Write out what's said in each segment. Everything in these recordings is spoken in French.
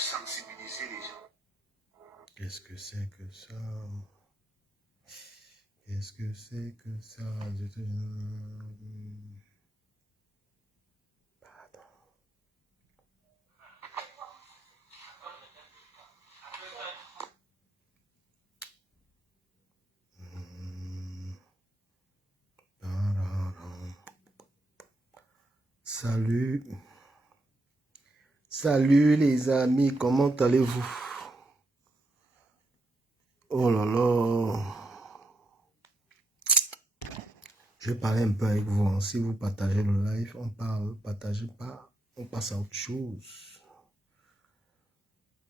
sensibiliser les gens. Qu'est-ce que c'est que ça? Qu'est-ce que c'est que ça? Pardon. Salut. Salut les amis, comment allez-vous? Oh là là. Je vais parler un peu avec vous. Hein. Si vous partagez le live, on parle. Partagez pas, on passe à autre chose.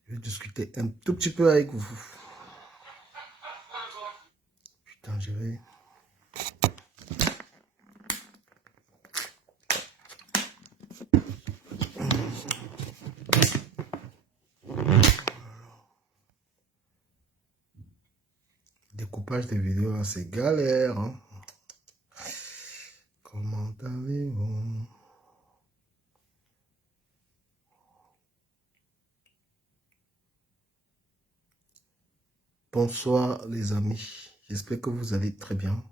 Je vais discuter un tout petit peu avec vous. Putain, je vais... Découpage des vidéos, là, c'est galère. Hein. Comment allez-vous? Bonsoir les amis. J'espère que vous allez très bien.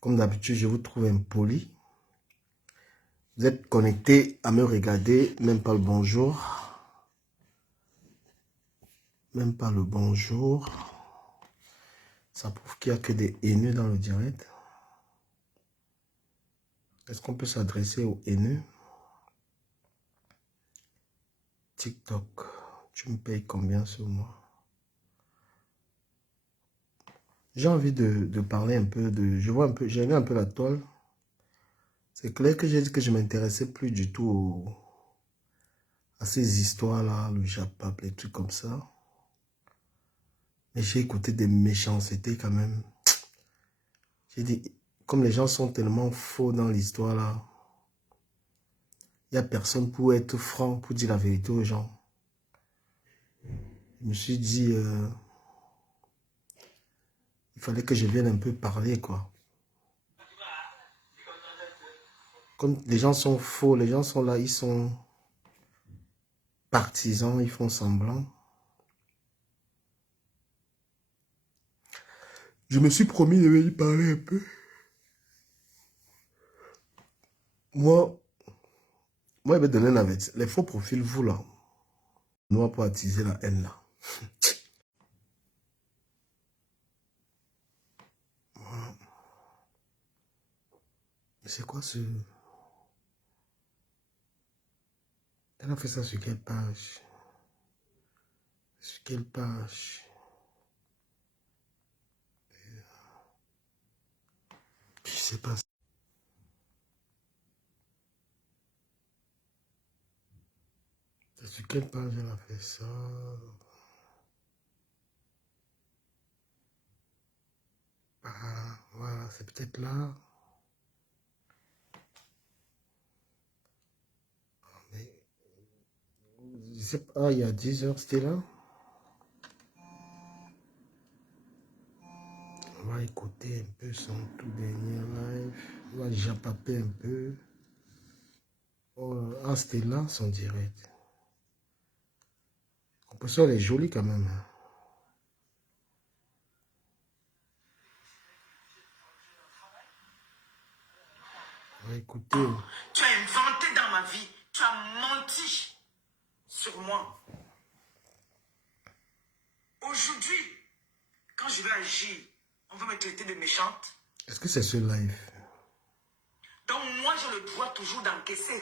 Comme d'habitude, je vous trouve impoli. Vous êtes connectés à me regarder, même pas le bonjour. Même pas le bonjour. Ça prouve qu'il n'y a que des haineux dans le direct. Est-ce qu'on peut s'adresser aux haineux? TikTok, tu me payes combien sur moi? J'ai envie de parler un peu de... Je vois un peu, j'ai vu un peu la toile. C'est clair que j'ai dit que je ne m'intéressais plus du tout à ces histoires-là, le Japap, les trucs comme ça. Mais j'ai écouté des méchancetés quand même. J'ai dit, comme les gens sont tellement faux dans l'histoire là, il n'y a personne pour être franc, pour dire la vérité aux gens. Je me suis dit, il fallait que je vienne un peu parler, quoi. Comme les gens sont faux, les gens sont là, ils sont partisans, ils font semblant. Je me suis promis de venir parler un peu. Moi, il va donner la vérité. Les faux profils, vous là, nous va pas attiser la haine là. Voilà. C'est quoi ce... Elle a fait ça sur quelle page? Sur quelle page? Je sais pas. C'est sur quelle page elle a fait ça? Ah, voilà, c'est peut-être là. Mais, je sais pas, il y a 10 heures, c'était là. On va écouter un peu son tout dernier live. On va déjà paper un peu. Oh, ah, c'était là son direct. La composition, elle est jolie quand même. On va écouter. Tu as inventé dans ma vie. Tu as menti sur moi. Aujourd'hui, quand je vais agir, on va me traiter de méchante. Est-ce que c'est ce live? Donc moi, j'ai le droit toujours d'encaisser.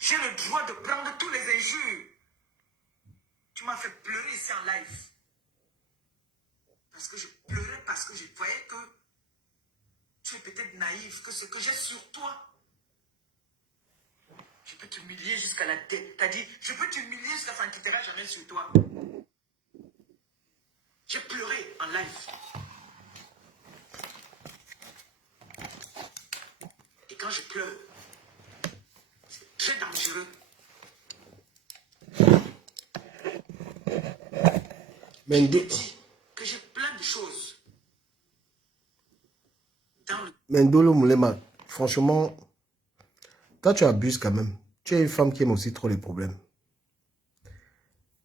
J'ai le droit de prendre tous les injures. Tu m'as fait pleurer ici en live. Parce que je pleurais, parce que je voyais que tu es peut-être naïf, que ce que j'ai sur toi, je peux t'humilier jusqu'à la tête. T'as dit, je peux t'humilier jusqu'à ça ne quittera jamais sur toi. J'ai pleuré en live. Et quand je pleure, c'est très dangereux. Je t'ai dit que j'ai plein de choses. Mendolo Moulema, franchement, toi tu abuses quand même. Tu es une femme qui aime aussi trop les problèmes.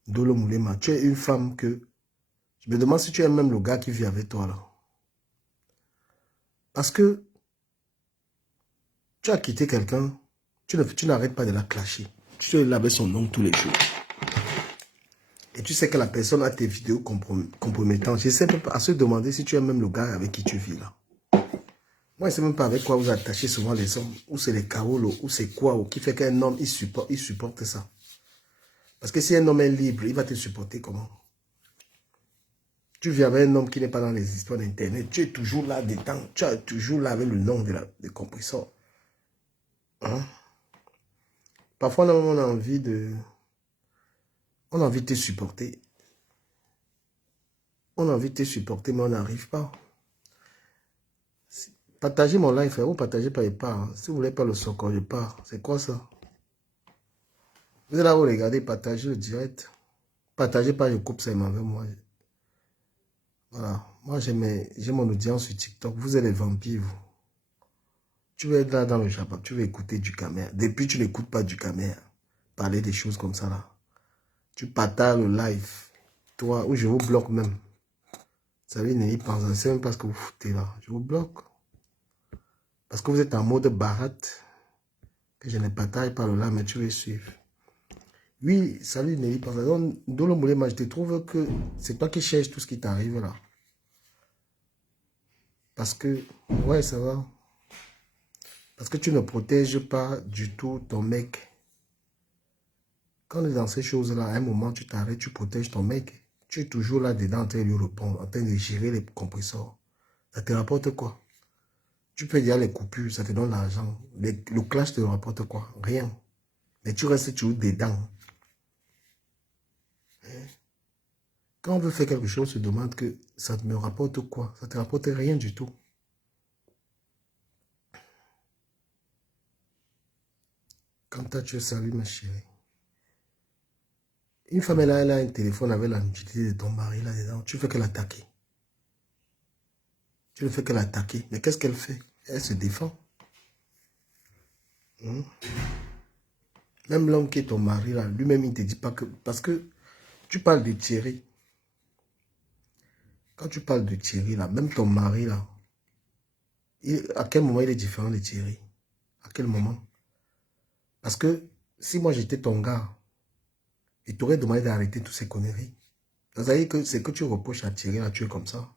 Dolo Moulema, tu es une femme que... Je me demande si tu aimes même le gars qui vit avec toi là. Parce que tu as quitté quelqu'un, tu n'arrêtes pas de la clasher. Tu te laves son nom tous les jours. Et tu sais que la personne a tes vidéos compromettantes. Je ne sais même pas à se demander si tu aimes même le gars avec qui tu vis là. Moi, je ne sais même pas avec quoi vous attachez souvent les hommes. Ou c'est les caolos, ou c'est quoi, ou qui fait qu'un homme, il supporte ça. Parce que si un homme est libre, il va te supporter comment? Tu vis avec un homme qui n'est pas dans les histoires d'internet. Tu es toujours là dedans. Tu es toujours là avec le nom de compresseur. Hein? Parfois, on a envie de... On a envie de te supporter. On a envie de te supporter, mais on n'arrive pas. Partagez mon live, frère. Vous partagez pas les parts. Si vous voulez pas le soccer, je pars. C'est quoi ça? Vous êtes là, vous regardez, partagez le direct. Partagez pas, je coupe ça, il m'en veut, moi. Voilà. Moi, j'ai mon audience sur TikTok. Vous êtes les vampires, vous. Tu veux être là dans le Jabba, tu veux écouter du caméra. Depuis, tu n'écoutes pas du caméra. Parler des choses comme ça, là. Tu partages le live. Toi, ou je vous bloque même. Ça veut dire, je ne sais même pas ce que vous foutez là. Je vous bloque. Parce que vous êtes en mode baratte. Que je ne partage pas le live, mais tu veux suivre. Oui, salut Nelly. Dans le Moulema, je te trouve que c'est toi qui cherches tout ce qui t'arrive là. Parce que, ouais, ça va. Parce que tu ne protèges pas du tout ton mec. Quand on est dans ces choses-là, à un moment, tu t'arrêtes, tu protèges ton mec. Tu es toujours là-dedans en train de lui répondre, en train de gérer les compresseurs. Ça te rapporte quoi? Tu peux dire les coupures, ça te donne l'argent. Le clash te rapporte quoi? Rien. Mais tu restes toujours dedans. Quand on veut faire quelque chose, on se demande que ça me rapporte quoi? Ça te rapporte rien du tout. Quand tu es salut, ma chérie. Une femme, elle a un téléphone avec la nudité de ton mari là-dedans. Tu fais que l'attaquer. Tu ne fais que l'attaquer. Mais qu'est-ce qu'elle fait? Elle se défend. Même l'homme qui est ton mari là, lui-même, il ne te dit pas que... Parce que tu parles de Thierry. Quand tu parles de Thierry là, même ton mari là, à quel moment il est différent de Thierry? À quel moment? Parce que si moi j'étais ton gars, il t'aurait demandé d'arrêter toutes ces conneries. Ça veut dire que c'est que tu reproches à Thierry là, tu es comme ça.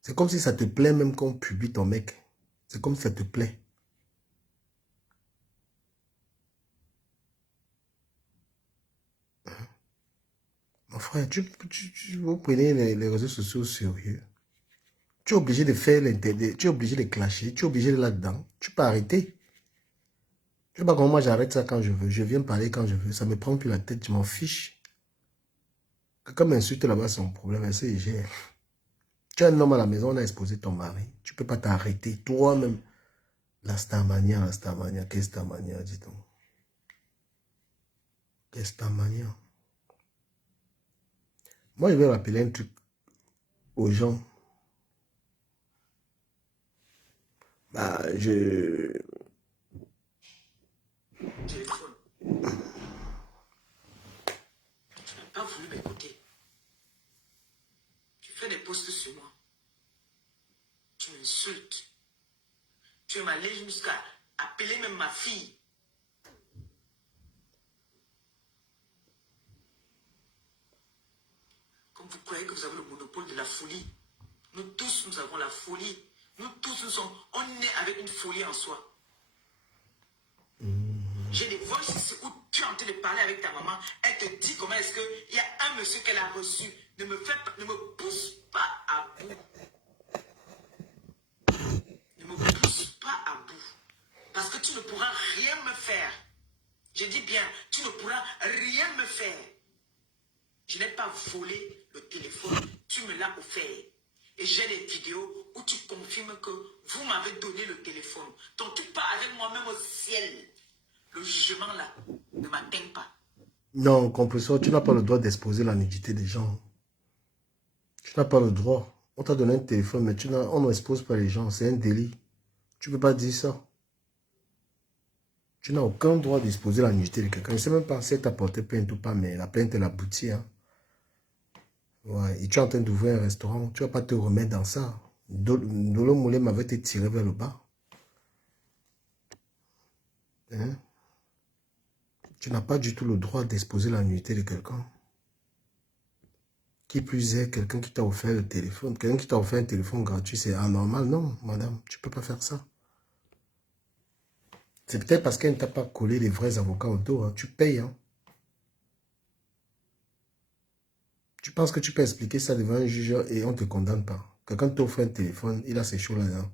C'est comme si ça te plaît même qu'on publie ton mec. C'est comme si ça te plaît. Mon frère, vous prenez les réseaux sociaux au sérieux. Tu es obligé de faire l'internet, tu es obligé de clasher, tu es obligé de là-dedans. Tu peux arrêter. Je sais pas comment moi j'arrête ça quand je veux. Je viens parler quand je veux. Ça me prend plus la tête, je m'en fiche. Quelqu'un m'insulte là-bas, c'est mon problème. Tu as un homme à la maison, on a exposé ton mari. Tu peux pas t'arrêter. Toi-même. La Starmania, qu'est-ce Starmania, dis-donc. Qu'est-ce Starmania? Moi, je vais rappeler un truc aux gens. Bah, Téléphone. Tu n'as pas voulu m'écouter. Tu fais des posts sur moi. Tu m'insultes. Tu es allé jusqu'à appeler même ma fille. Comme vous croyez que vous avez le monopole de la folie. Nous tous, nous avons la folie. Nous tous, on est avec une folie en soi. J'ai des voices ici où tu es en train de parler avec ta maman. Elle te dit comment est-ce qu'il y a un monsieur qu'elle a reçu. Ne me pousse pas à bout. Ne me pousse pas à bout. Parce que tu ne pourras rien me faire. Je dis bien, tu ne pourras rien me faire. Je n'ai pas volé le téléphone. Tu me l'as offert. Et j'ai des vidéos où tu confirmes que vous m'avez donné le téléphone. Donc tu pars avec moi-même au ciel. Le jugement là ne m'atteint pas. non, compresseur, tu n'as pas le droit d'exposer la nudité des gens. Tu n'as pas le droit. On t'a donné un téléphone, mais on n'expose pas les gens. C'est un délit. Tu ne peux pas dire ça. Tu n'as aucun droit d'exposer la nudité de quelqu'un. Je ne sais même pas si elle t'a porté plainte ou pas, mais la plainte, elle aboutit. Hein. Ouais. Et tu es en train d'ouvrir un restaurant. Tu ne vas pas te remettre dans ça. Dolo Moulé m'avait été tiré vers le bas. Hein? Tu n'as pas du tout le droit d'exposer la nudité de quelqu'un. Qui plus est, quelqu'un qui t'a offert le téléphone. Quelqu'un qui t'a offert un téléphone gratuit, c'est anormal. Non, madame, tu ne peux pas faire ça. C'est peut-être parce qu'elle ne t'a pas collé les vrais avocats au dos. Hein. Tu payes. Hein. Tu penses que tu peux expliquer ça devant un juge et on ne te condamne pas. Quelqu'un t'offre un téléphone, il a ses choses là-dedans.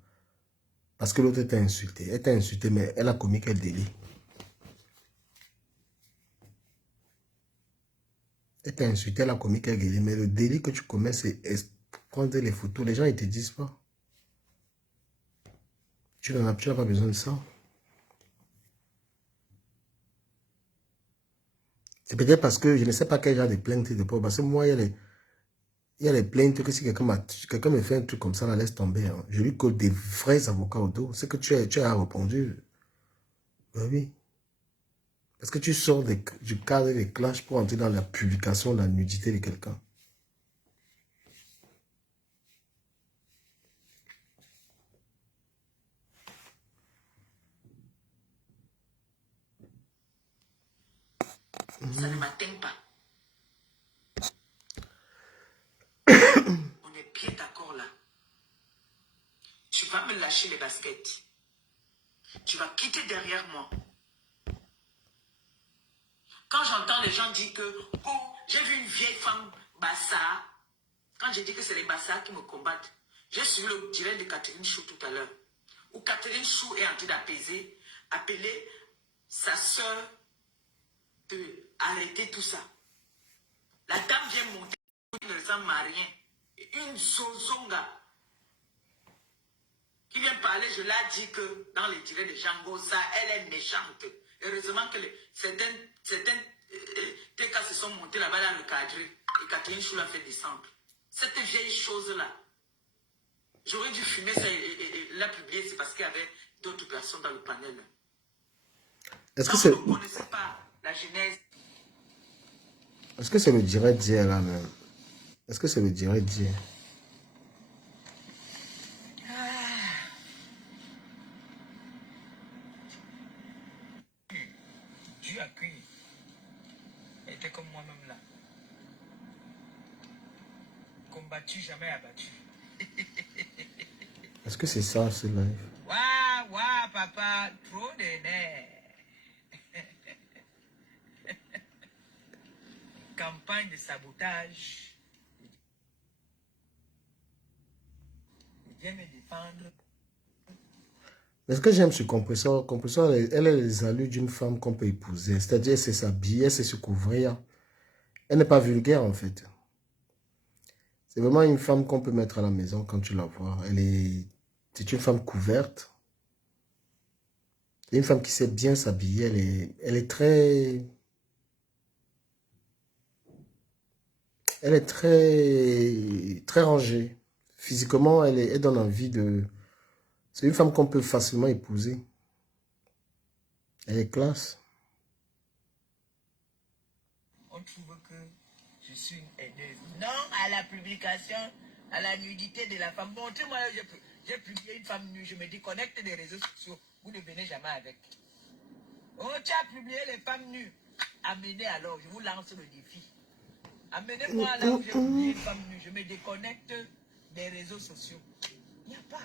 Parce que l'autre t'a insulté. Elle t'a insulté, mais elle a commis quel délit? Elle t'a insulté, elle a commis quel délit? Mais le délit que tu commets, c'est prendre les photos. Les gens, ils ne te disent pas. Tu n'as pas besoin de ça. C'est peut-être parce que je ne sais pas quel genre de plainte de pauvre. Parce que moi, il y a les plaintes que si quelqu'un me fait un truc comme ça, la laisse tomber. Hein. Je lui colle des vrais avocats au dos. C'est que tu as répondu. Ben oui. Parce que tu sors du cadre des clashs pour entrer dans la publication de la nudité de quelqu'un. Ça ne m'atteint pas. On est bien d'accord là. Tu vas me lâcher les baskets. Tu vas quitter derrière moi. Quand j'entends les gens dire que, oh, j'ai vu une vieille femme bassa. Quand j'ai dit que c'est les bassas qui me combattent, j'ai suivi le direct de Catherine Chou tout à l'heure. Où Catherine Chou est en train appeler sa soeur de arrêter tout ça. La dame vient monter, qui ne ressemble à rien. Une zozonga qui vient parler, je l'ai dit que dans les directs de Django, ça, elle est méchante. Heureusement que certains TK se sont montés là-bas dans le cadre et Catherine Chou l'a fait descendre. Cette vieille chose-là, j'aurais dû fumer ça et la publier, c'est parce qu'il y avait d'autres personnes dans le panel. Est-ce Quand que vous ne connaissez pas la genèse. Est-ce que c'est le direct d'hier là même? Est-ce que c'est le direct d'hier? Dieu a cueilli. Elle était comme moi-même là. Combattu, jamais abattu. Est-ce que c'est ça, ce live? Waouh, waouh, papa, trop de nerfs. Campagne de sabotage. Il vient me défendre. Est-ce que j'aime ce compresseur? Compresseur, elle a les allures d'une femme qu'on peut épouser. C'est-à-dire, elle sait s'habiller, elle sait se couvrir. Elle n'est pas vulgaire, en fait. C'est vraiment une femme qu'on peut mettre à la maison quand tu la vois. C'est une femme couverte. C'est une femme qui sait bien s'habiller. Elle est très rangée. Physiquement, elle donne envie de... C'est une femme qu'on peut facilement épouser. Elle est classe. On trouve que je suis une haineuse. Non à la publication, à la nudité de la femme. Montrez-moi, j'ai publié une femme nue, je me déconnecte des réseaux sociaux. Vous ne venez jamais avec. Oh, tu as publié les femmes nues. Amenez alors, je vous lance le défi. Amenez-moi là où j'ai publié une femme nue. Je me déconnecte des réseaux sociaux. Il n'y a pas.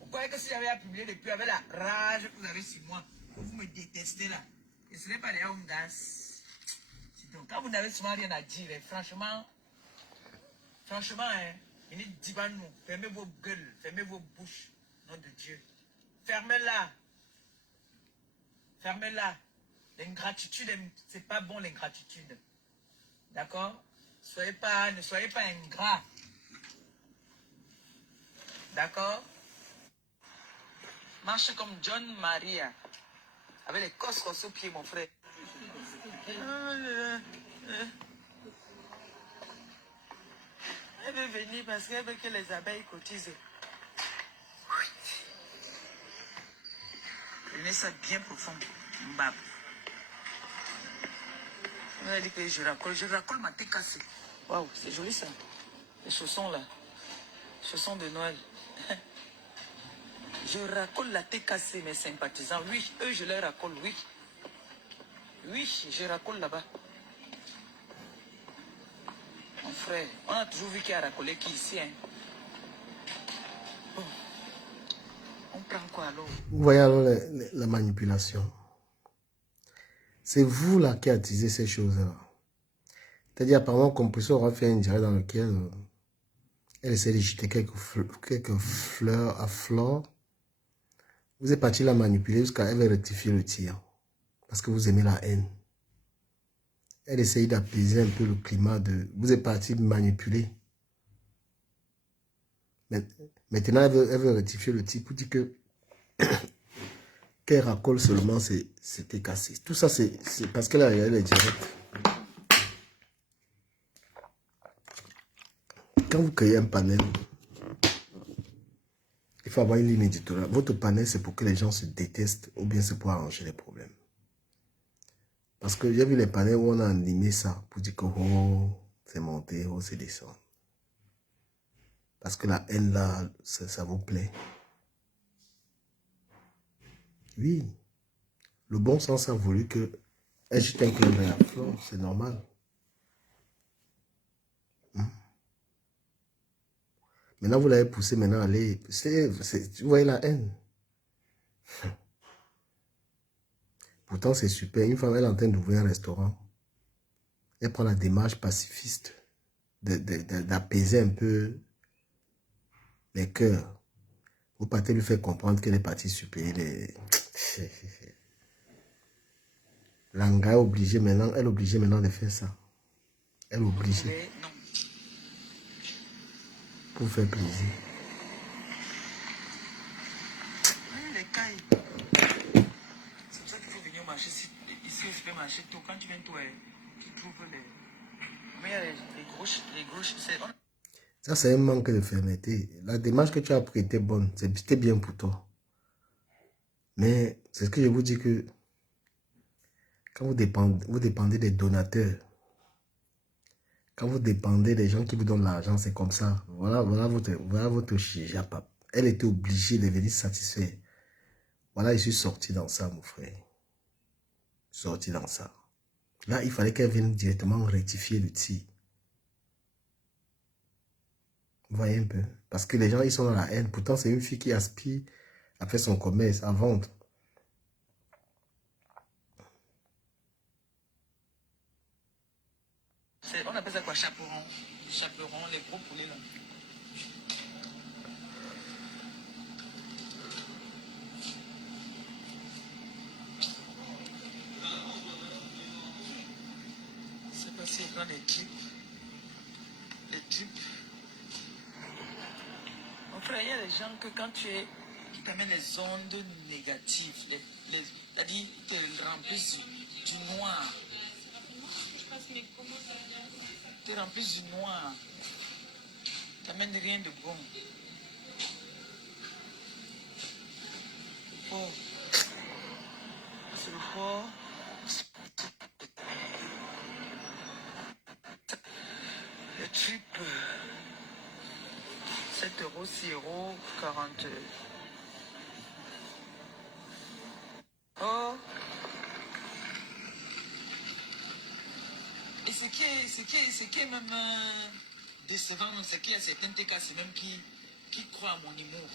Vous croyez que si j'avais publié depuis avec la rage que vous avez sur moi, vous me détestez là. Et ce n'est pas des hommes gaz. Donc, quand vous n'avez souvent rien à dire, franchement, hein, il dit pas nous, fermez vos gueules, fermez vos bouches, nom de Dieu. Fermez-la. Fermez-la. L'ingratitude, c'est pas bon l'ingratitude. D'accord? Ne soyez pas ingrat. D'accord? Marchez comme John Maria. Avec les cosses sous pied, mon frère. Elle veut venir parce qu'elle veut que les abeilles cotisent. Prenez ça bien profond. Mbab. On a dit que je racole ma thé cassée. Waouh, c'est joli ça. Les chaussons là. Chaussons de Noël. Je racole la thé cassée, mes sympathisants. Oui, eux, je les racole, oui. Oui, je racole là-bas. Mon frère, on a toujours vu qu'il y a racolé qui ici. Hein. Bon. On prend quoi alors? Vous voyez alors la manipulation. C'est vous là qui attisez ces choses-là. C'est-à-dire, apparemment, Compressor aura fait un direct dans lequel elle essaie de jeter quelques fleurs à Flore. Vous êtes parti la manipuler jusqu'à elle va rectifier le tir. Parce que vous aimez la haine. Elle essaye d'apaiser un peu le climat de... Vous êtes parti manipuler. Maintenant, elle veut rectifier le tir pour dire que qu'elle racole seulement, c'était cassé. Tout ça, c'est parce qu'elle a regardé les directs. Quand vous créez un panel, il faut avoir une ligne éditoriale. Votre panel, c'est pour que les gens se détestent ou bien c'est pour arranger les problèmes. Parce que j'ai vu les panels où on a animé ça pour dire que oh, c'est monté, oh, c'est descendu. Parce que la haine là, ça vous plaît. Oui. Le bon sens a voulu que elle jette un clin d'œil à Flore, c'est normal. Maintenant, vous l'avez poussé maintenant à aller. Vous voyez la haine. Pourtant, c'est super. Une femme, elle est en train d'ouvrir un restaurant. Elle prend la démarche pacifiste d'apaiser un peu les cœurs. Vous partez lui faire comprendre qu'elle est partie supérieure. L'anga est obligée maintenant. Elle est obligée maintenant de faire ça. Elle est obligée. Pour faire plaisir. Les cailles. C'est pour ça qu'il faut venir marcher ici au supermarché. Quand tu viens, toi, tu trouves les... Mais il y a les gauches, c'est... Ça, c'est un manque de fermeté. La démarche que tu as prise était bonne. C'était bien pour toi. Mais c'est ce que je vous dis que quand vous dépendez des donateurs, quand vous dépendez des gens qui vous donnent l'argent, c'est comme ça. Voilà votre chijapap. Elle était obligée de venir satisfaire. Voilà, je suis sorti dans ça, mon frère. Sorti dans ça. Là, il fallait qu'elle vienne directement rectifier le tir. Vous voyez un peu? Parce que les gens, ils sont dans la haine. Pourtant, c'est une fille qui aspire à faire son commerce, à vendre. On appelle ça quoi? Chaperon. Chaperon, les gros poulets là. C'est passé dans les types. Les types. Mon frère, il y a des gens que quand qui t'amènent les ondes négatives, c'est-à-dire qu'ils te remplissent du noir. Te remplissent du noir. T'amènes rien de bon. Oh. C'est le fort. Le trip. 7 euros, 6 euros, 40. Oh. Et ce qui est même décevant, c'est qu'il y a certains TKC même qui croient à mon humour.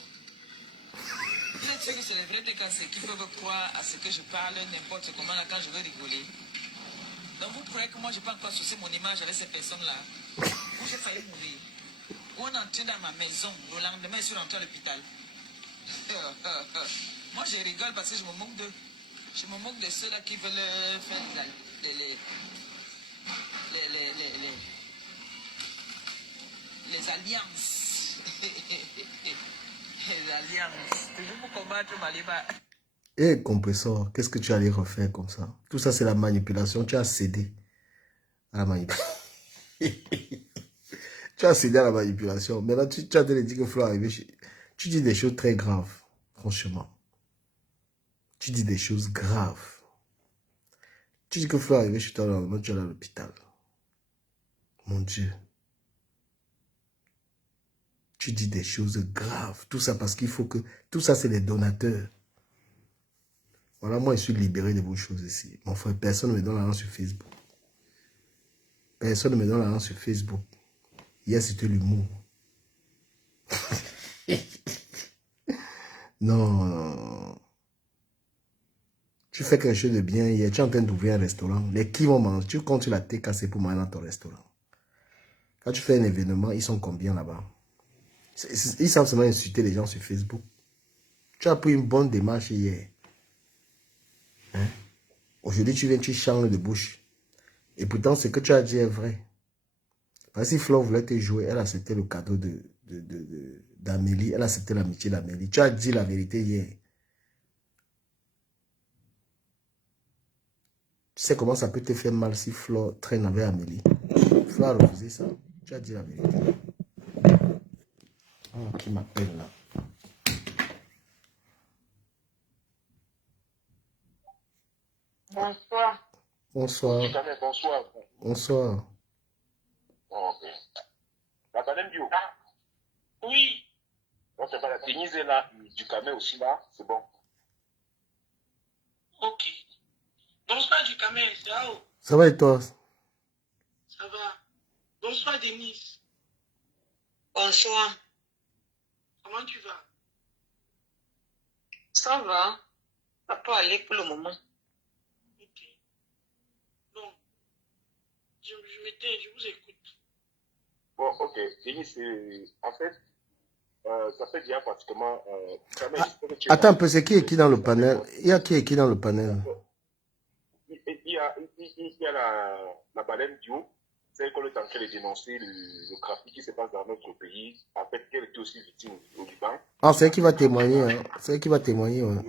Peut-être que c'est les vrais TKC qui peuvent croire à ce que je parle n'importe comment là quand je veux rigoler. Donc vous croyez que moi je peux encore associer mon image avec ces personnes-là où j'ai failli mourir. Où on est entré dans ma maison, le lendemain je suis rentré à l'hôpital. Moi je rigole parce que je me moque de ceux-là qui veulent faire les alliances. Les alliances. Toujours pour combattre Maliba. Et Compressor, qu'est-ce que tu allais refaire comme ça? Tout ça, c'est la manipulation. Tu as cédé à la manipulation. Tu as cédé à la manipulation. Maintenant, tu as dit que Flore arriver. Tu dis des choses très graves, franchement. Tu dis des choses graves. Tu dis que Flo est arrivé chez toi, le lendemain, tu es allé à l'hôpital. Mon Dieu. Tu dis des choses graves. Tout ça parce qu'il faut que... Tout ça, c'est les donateurs. Voilà, moi, je suis libéré de vos choses ici. Mon frère, personne ne me donne l'argent sur Facebook. Personne ne me donne l'argent sur Facebook. Hier, c'était l'humour. Non. Tu fais quelque chose de bien hier. Tu es en train d'ouvrir un restaurant. Les qui vont manger. Tu comptes sur la tête cassée pour manger dans ton restaurant. Quand tu fais un événement, ils sont combien là-bas? Ils savent seulement insulter les gens sur Facebook. Tu as pris une bonne démarche hier. Hein? Aujourd'hui, tu viens, tu changes de bouche. Et pourtant, ce que tu as dit est vrai. Parce que si Flo voulait te jouer, elle acceptait le cadeau d'Amélie. Elle acceptait l'amitié d'Amélie. Tu as dit la vérité hier. Tu sais comment ça peut te faire mal si Flo traîne avec Amélie. Flo a refusé ça. Tu as dit la vérité. Oh, qui m'appelle là? Bonsoir. Bonsoir. Bonsoir. Bonsoir. Oh, ok. La madame Bio. Ah, oui. Donc, c'est pas la Denise est là, du Camé aussi là, c'est bon. Ok. Bonsoir du Camé, c'est là où? Ça va et toi? Ça va. Bonsoir Denise. Bonsoir. Comment tu vas? Ça va. Ça peut aller pour le moment. Ok. Bon. Je vous écoute. Bon, ok. Denise, en fait, ça fait déjà pratiquement... Attends un peu, c'est qui est qui dans le panel? Il y a qui est qui dans le panel? Il y a la baleine Dio, c'est qu'on est en train de dénoncer le trafic qui se passe dans notre pays, en fait, qu'elle était aussi victime au Liban. Ah, c'est elle qui va témoigner, hein? C'est elle qui va témoigner, ouais.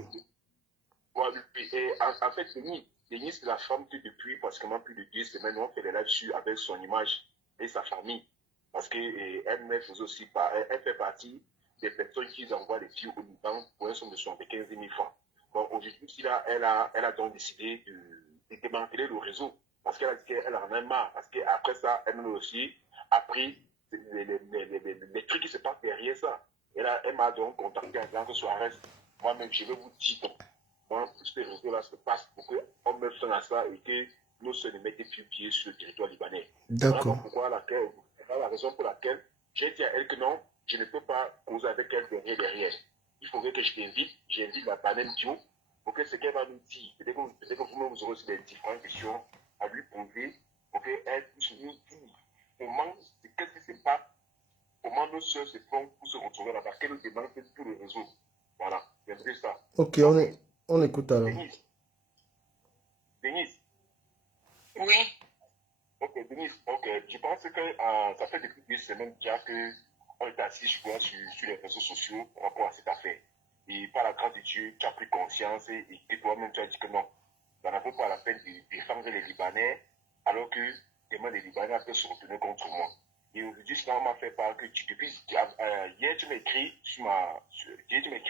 Et en fait, Denis, c'est la femme qui, depuis pratiquement plus de 2 semaines, on fait des là-dessus avec son image et sa famille. Parce qu'elle fait partie des personnes qui envoient les filles au Liban pour une somme de 75 000 francs. Bon, aujourd'hui, elle a donc décidé de démanteler le réseau. Parce qu'elle a dit qu'elle en a marre. Parce qu'après ça, elle m'a aussi appris les trucs qui se passent derrière ça. Elle m'a donc contacté en disant que Suarez, moi-même, je vais vous dire comment ce réseau-là se passe pour qu'on mette fin à ça et que nous ne mettons plus pied sur le territoire libanais. D'accord. Voilà la raison pour laquelle j'ai dit à elle que non, je ne peux pas causer avec elle derrière. Il faudrait que j'invite la panel Dio pour que ce qu'elle va nous dire, peut-être que vous-même vous aurez aussi des différentes questions à lui poser pour qu'elle puisse nous dire comment, qu'est-ce qui se passe, comment nos soeurs se font pour se retrouver là-bas, quelle demande fait tout le réseau. Voilà, c'est un peu ça. Ok, on écoute alors. Denise. Oui. Ok, Denise, je pense que ça fait depuis 2 semaines déjà qu'on est assis sur les réseaux sociaux par rapport à cette affaire. Et par la grâce de Dieu, tu as pris conscience et que toi-même tu as dit que non, ça n'a pas la peine de défendre les Libanais alors que demain les Libanais peuvent se retourner contre moi. Et aujourd'hui, cela m'a fait part que hier tu m'as écrit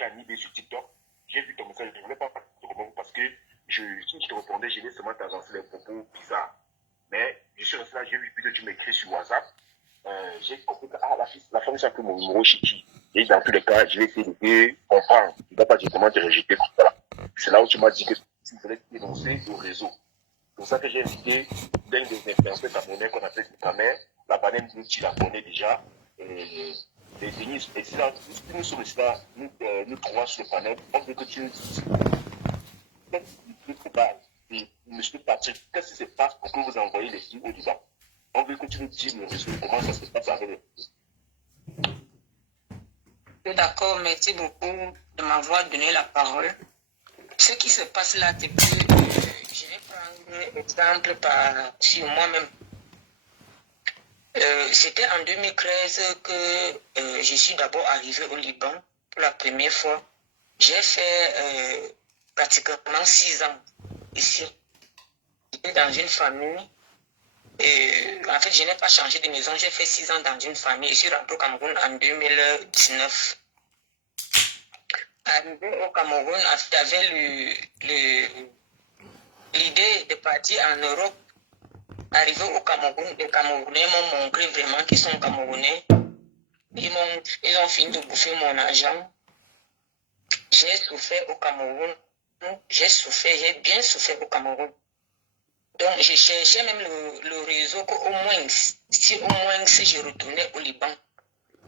à Nibé sur TikTok, j'ai vu ton message, je ne voulais pas parler parce que si je te répondais, je vais seulement t'avancer les propos bizarres. Mais je suis resté là, j'ai vu que tu m'écris sur WhatsApp. J'ai compris que la femme sait que mon numéro chez qui. Et dans tous les cas, je vais essayer de comprendre. Tu ne dois pas directement te rejeter. Voilà. C'est là où tu m'as dit que tu voulais dénoncer le réseau. C'est pour ça que j'ai invité d'un des influenceurs camerounais qu'on appelle Kamer. La banane, tu la connais déjà. Et Denis, et si nous sommes là, nous trois sur le panel, on veut que tu nous dises. Monsieur Patrick, qu'est-ce qui se passe pour que vous envoyez les filles au Liban? On veut que tu nous dises le réseau, comment ça se passe avec les filles. D'accord, merci beaucoup de m'avoir donné la parole. Ce qui se passe là, c'est que je vais prendre exemple sur moi-même. C'était en 2013 que je suis d'abord arrivé au Liban pour la première fois. J'ai fait pratiquement 6 ans ici. J'étais dans une famille. En fait, je n'ai pas changé de maison. J'ai fait 6 ans dans une famille. Je suis rentré au Cameroun en 2019. arrivé au Cameroun, j'avais l'idée de partir en Europe. Arrivé au Cameroun, les Camerounais m'ont montré vraiment qu'ils sont Camerounais. Ils ont fini de bouffer mon argent. J'ai souffert au Cameroun. J'ai bien souffert au Cameroun. Donc, je cherchais même le réseau qu'au moins, si je retournais au Liban,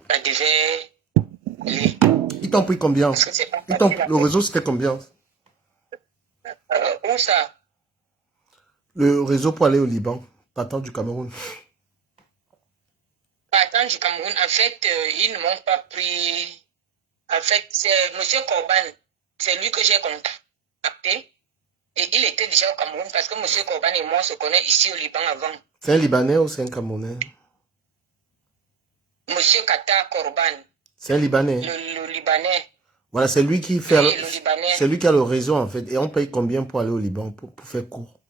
ça devait aller. Ils t'ont pris combien? Parce que c'est pas facile. Le réseau, c'était combien? Où ça? Le réseau pour aller au Liban, partant du Cameroun. Partant du Cameroun, en fait, ils ne m'ont pas pris. En fait, c'est M. Corban, c'est lui que j'ai contacté. Et il était déjà au Cameroun parce que M. Corban et moi on se connaît ici au Liban avant. C'est un Libanais ou c'est un Camerounais? M. Kata Corban. C'est un Libanais. Le Libanais. Voilà, c'est lui qui fait. Oui, le Libanais. C'est lui qui a le réseau en fait. Et on paye combien pour aller au Liban pour faire court?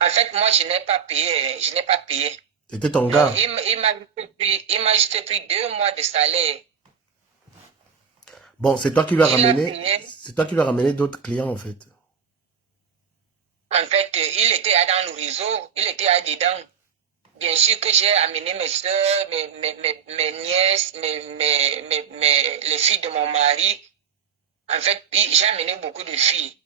En fait, moi, je n'ai pas payé. Je n'ai pas payé. C'était ton gars? Il m'a juste pris 2 mois de salaire. Bon, c'est toi qui lui as ramené. C'est toi qui lui as ramené d'autres clients en fait. En fait, il était dans le réseau. Il était dedans. Bien sûr que j'ai amené mes soeurs, mes nièces, les filles de mon mari. En fait, j'ai amené beaucoup de filles.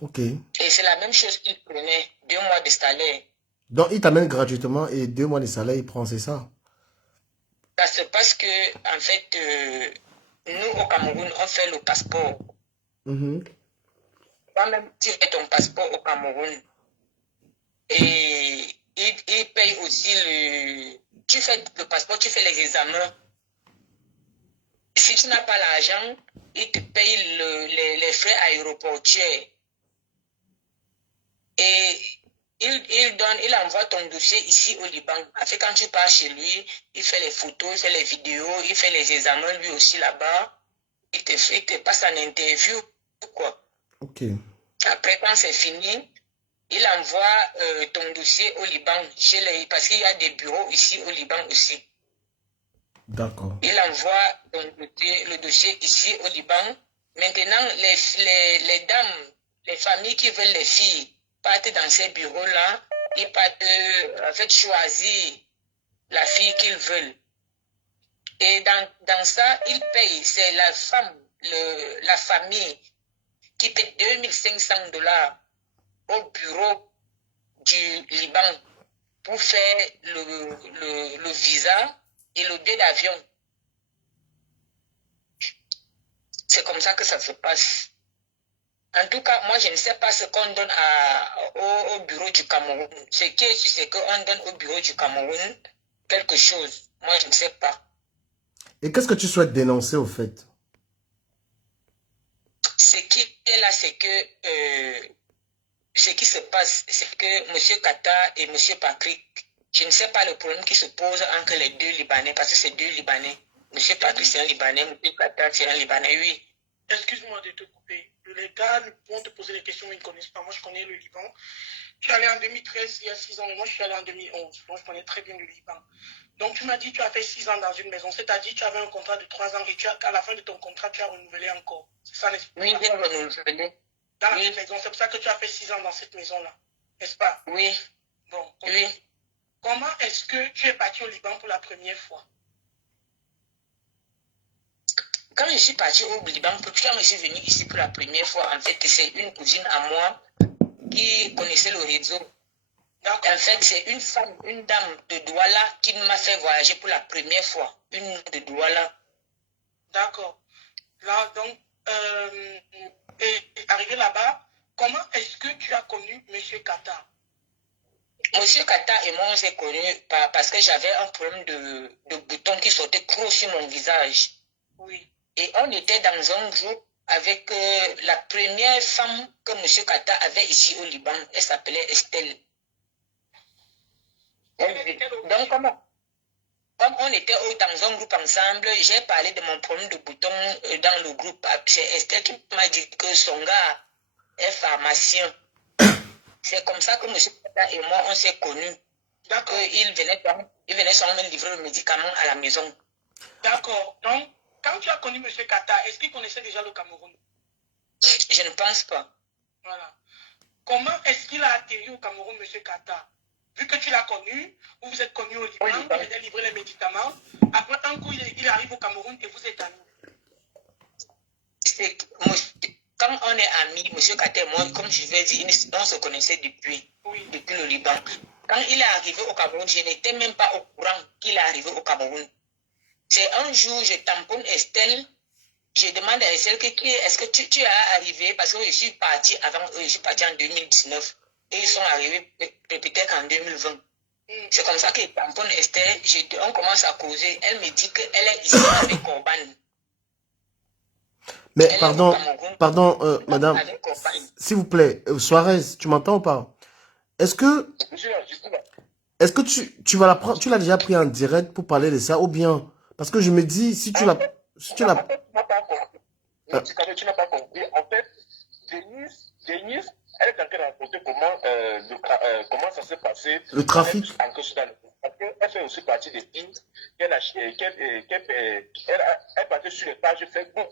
Ok. Et c'est la même chose qu'il prenait, 2 mois de salaire. Donc, il t'amène gratuitement et 2 mois de salaire, il prend, c'est ça? Ça se passe que, en fait, nous, au Cameroun, on fait le passeport. Toi-même, tu fais ton passeport au Cameroun. Et il paye aussi tu fais le passeport, tu fais les examens. Si tu n'as pas l'argent, il te paye les frais aéroportuaires. Et il envoie ton dossier ici au Liban. Après, quand tu pars chez lui, il fait les photos, il fait les vidéos, il fait les examens lui aussi là-bas. Il te passe en interview, quoi. Ok. Après, quand c'est fini, il envoie ton dossier au Liban, parce qu'il y a des bureaux ici au Liban aussi. D'accord. Il envoie le dossier ici au Liban. Maintenant, les dames, les familles qui veulent les filles partent dans ces bureaux-là. Ils partent, en fait, choisir la fille qu'ils veulent. Et dans ça, ils payent. C'est la femme, la famille qui paie $2500 au bureau du Liban pour faire le visa et le billet d'avion. C'est comme ça que ça se passe. En tout cas, moi, je ne sais pas ce qu'on donne au bureau du Cameroun. Ce qui est sûr, c'est qu'on donne au bureau du Cameroun quelque chose. Moi, je ne sais pas. Et qu'est-ce que tu souhaites dénoncer au fait? Ce qui est là, c'est que ce qui se passe, c'est que M. Kata et M. Patrick, je ne sais pas le problème qui se pose entre les 2 Libanais, parce que c'est 2 Libanais. M. Patrick, c'est un Libanais, M. Kata, c'est un Libanais, oui. Excuse-moi de te couper. Les gars vont te poser des questions, mais ils ne connaissent pas. Moi, je connais le Liban. Je suis allé en 2013, il y a 6 ans, mais moi, je suis allé en 2011. Donc, je connais très bien le Liban. Donc, tu m'as dit que tu as fait 6 ans dans une maison. C'est-à-dire que tu avais un contrat de 3 ans et à la fin de ton contrat, tu as renouvelé encore. C'est ça, n'est-ce pas? Oui, j'ai renouvelé. Dans la même maison. C'est pour ça que tu as fait 6 ans dans cette maison-là. N'est-ce pas? Oui. Bon. Oui. Comment est-ce que tu es parti au Liban pour la première fois? Quand je suis parti au Liban, quand je suis venu ici pour la première fois, en fait, c'est une cousine à moi qui connaissait le réseau. En fait, c'est une femme, une dame de Douala qui m'a fait voyager pour la première fois. Une de Douala. D'accord. Là, donc, et arrivé là-bas, comment est-ce que tu as connu M. Kata? Monsieur Kata et moi, on s'est connus parce que j'avais un problème de boutons qui sortaient gros sur mon visage. Oui. Et on était dans un groupe avec la première femme que M. Kata avait ici au Liban. Elle s'appelait Estelle. Donc, comme on était dans un groupe ensemble, j'ai parlé de mon problème de boutons dans le groupe. C'est Estelle qui m'a dit que son gars est pharmacien. C'est comme ça que M. Kata et moi, on s'est connus. D'accord. Il venait seulement me livrer le médicament à la maison. D'accord. Donc, Quand tu as connu M. Kata, est-ce qu'il connaissait déjà le Cameroun? Je ne pense pas. Voilà. Comment est-ce qu'il a atterri au Cameroun, M. Kata? Vu que tu l'as connu, vous êtes connu au Liban, il venait livrer les médicaments. Après un coup, il arrive au Cameroun et vous êtes amis. Quand on est amis, M. Kata et moi, comme je l'ai dit, on se connaissait depuis le Liban. Quand il est arrivé au Cameroun, je n'étais même pas au courant qu'il est arrivé au Cameroun. C'est un jour, je tamponne Estelle. Je demande à Estelle est-ce que tu es arrivé parce que je suis parti en 2019 et ils sont arrivés peut-être en 2020. C'est comme ça que je tamponne Estelle. On commence à causer. Elle me dit qu'elle est ici avec Corban. Mais pardon, madame, s'il vous plaît, Suarez, tu m'entends ou pas? Est-ce que tu vas la prendre, tu l'as déjà pris en direct pour parler de ça ou bien? Parce que je me dis, si tu l'as... Tu n'as pas compris. En fait, Denise, elle est en train de raconter comment ça s'est passé. Le trafic. Parce qu'elle fait aussi partie des filles elle partait sur les pages Facebook.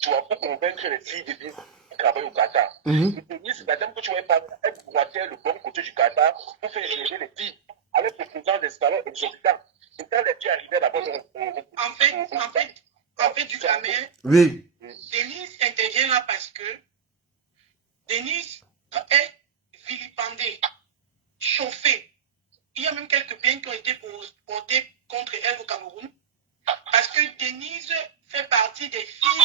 Tu vois, pour convaincre les filles de qui travaillent au Qatar. Denise, la dame que tu vois parler, elle boitait le bon côté du Qatar pour faire gérer les filles avec le président des salons exorbitants. Et quand les filles arrivaient là-bas, En fait, du Cameroun, oui. Denise intervient là parce que Denise est vilipendée, chauffée. Il y a même quelques plaintes qui ont été portées contre elle au Cameroun. Parce que Denise fait partie des filles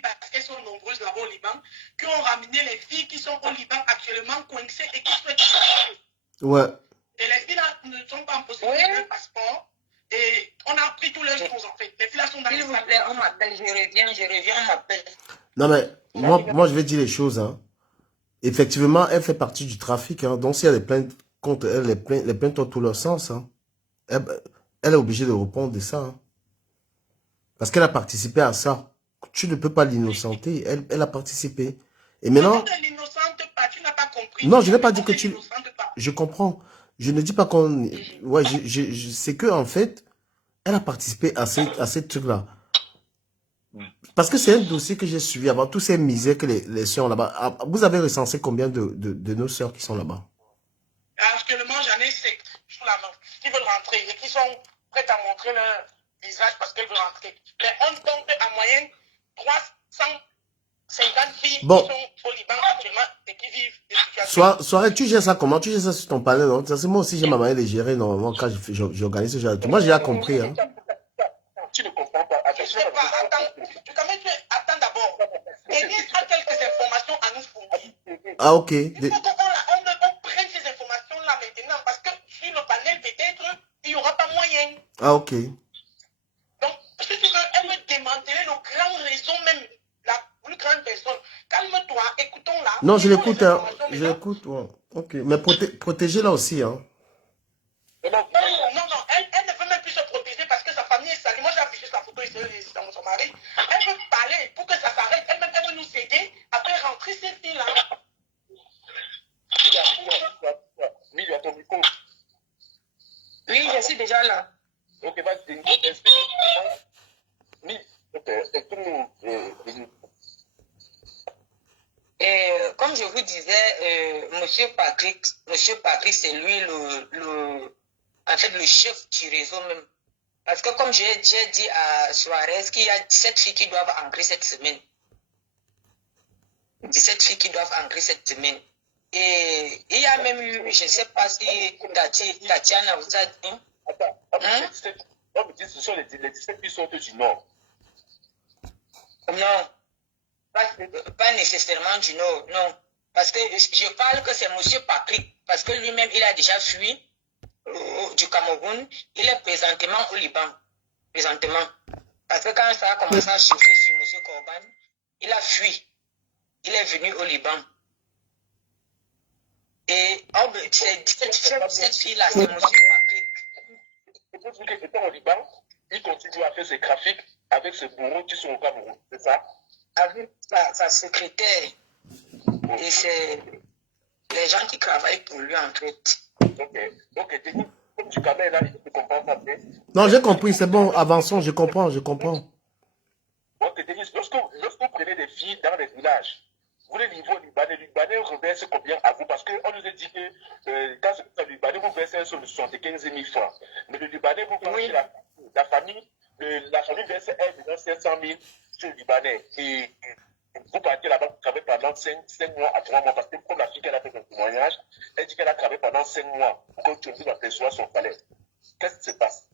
parce qu'elles sont nombreuses là-bas au Liban, qui ont ramené les filles qui sont au Liban actuellement coincées et qui souhaitent travailler. Ouais. Et les filles là ne sont pas en possession de leur passeport. Et on a pris tous leurs choses en fait. Les filles là sont dans les S'il vous plaît, on m'appelle, je reviens, on m'appelle. Non mais, moi je vais dire les choses. Hein. Effectivement, elle fait partie du trafic. Hein. Donc s'il y a des plaintes contre elle, les plaintes ont tout leur sens. Hein. Elle est obligée de répondre de ça. Hein. Parce qu'elle a participé à ça. Tu ne peux pas l'innocenter. Elle a participé. Et maintenant... Non, je n'ai pas dit que tu... Je comprends. Je ne dis pas qu'on... Ouais, c'est que en fait, elle a participé à ces trucs-là. Parce que c'est un dossier que j'ai suivi avant, tous ces misères que les soeurs là-bas. Vous avez recensé combien de nos soeurs qui sont là-bas? Actuellement, j'en ai 7 sous la main qui veulent rentrer et qui sont prêtes à montrer leur visage parce qu'elles veulent rentrer. Mais on compte en moyenne 350 filles qui sont au Liban actuellement et qui vivent des situations. Soirée, tu gères ça comment? Tu gères ça sur ton panel, non? C'est moi aussi, j'ai ma manière de gérer normalement quand j'organise ce genre de truc. Moi, j'ai compris. Hein. Tu ne comprends pas. Je sais pas, attends d'abord. Denise a quelques informations à nous fournir. Ah, ok. Il faut qu'on prenne ces informations-là maintenant parce que sur le panel, peut-être, il n'y aura pas moyen. Ah, ok. Donc, si tu veux, elle veut démanteler le grand réseau, même la plus grande personne. Calme-toi, écoutons-la. Non, je l'écoute. Hein. Je l'écoute. Ouais. Ok. Mais protégez-la aussi. Hein. Non, elle ne veut même plus se protéger parce que sa famille est salie. Moi, j'ai affiché sa photo ici dans son mari. Elle veut parler pour que ça s'arrête. Elle-même, elle veut nous aider à faire rentrer ces filles-là. Mille à ton micro. Oui, je suis déjà là. Ok, vas-y, Et comme je vous disais, Monsieur Patrick, c'est lui en fait, le chef du réseau même. Parce que comme j'ai dit à Suarez qu'il y a 17 filles qui doivent entrer cette semaine. 17 filles qui doivent entrer cette semaine. Et il y a même eu, je ne sais pas si Tatiana vous a dit. Attends, ce sont les 17 qui sont du Nord. Non, pas nécessairement du Nord, non. Parce que je parle que c'est M. Patrick, parce que lui-même, il a déjà fui du Cameroun. Il est présentement au Liban. Présentement. Parce que quand ça a commencé à chauffer sur M. Corban, il a fui. Il est venu au Liban. Et cette fille-là, c'est M. Patrick. C'est pour dire qu'étant au Liban, il continue à faire ses graphiques avec ses bourreaux qui sont au Cameroun, c'est ça? Avec sa secrétaire. Et c'est les gens qui travaillent pour lui en fait. Ok, comme tu connais là, il ne comprend pas bien. Non, j'ai compris, c'est bon, avançons, je comprends, je comprends. Donc, Denis, lorsque vous prenez des filles dans les villages, vous les livrez au Libanais, les Libanais reversent combien à vous? Parce qu'on nous a dit que quand c'est le Libanais, vous versez sur 75 000 francs. Mais le Libanais, vous versez Oui. la famille verse 1,5 million sur le Libanais. Et vous partez là-bas, vous travaillez pendant 5 mois à 3 mois. Parce que comme la fille qu'elle a fait un témoignage, elle dit qu'elle a travaillé pendant 5 mois pour que tu puisses apercevoir son palais. Qu'est-ce qui se passe?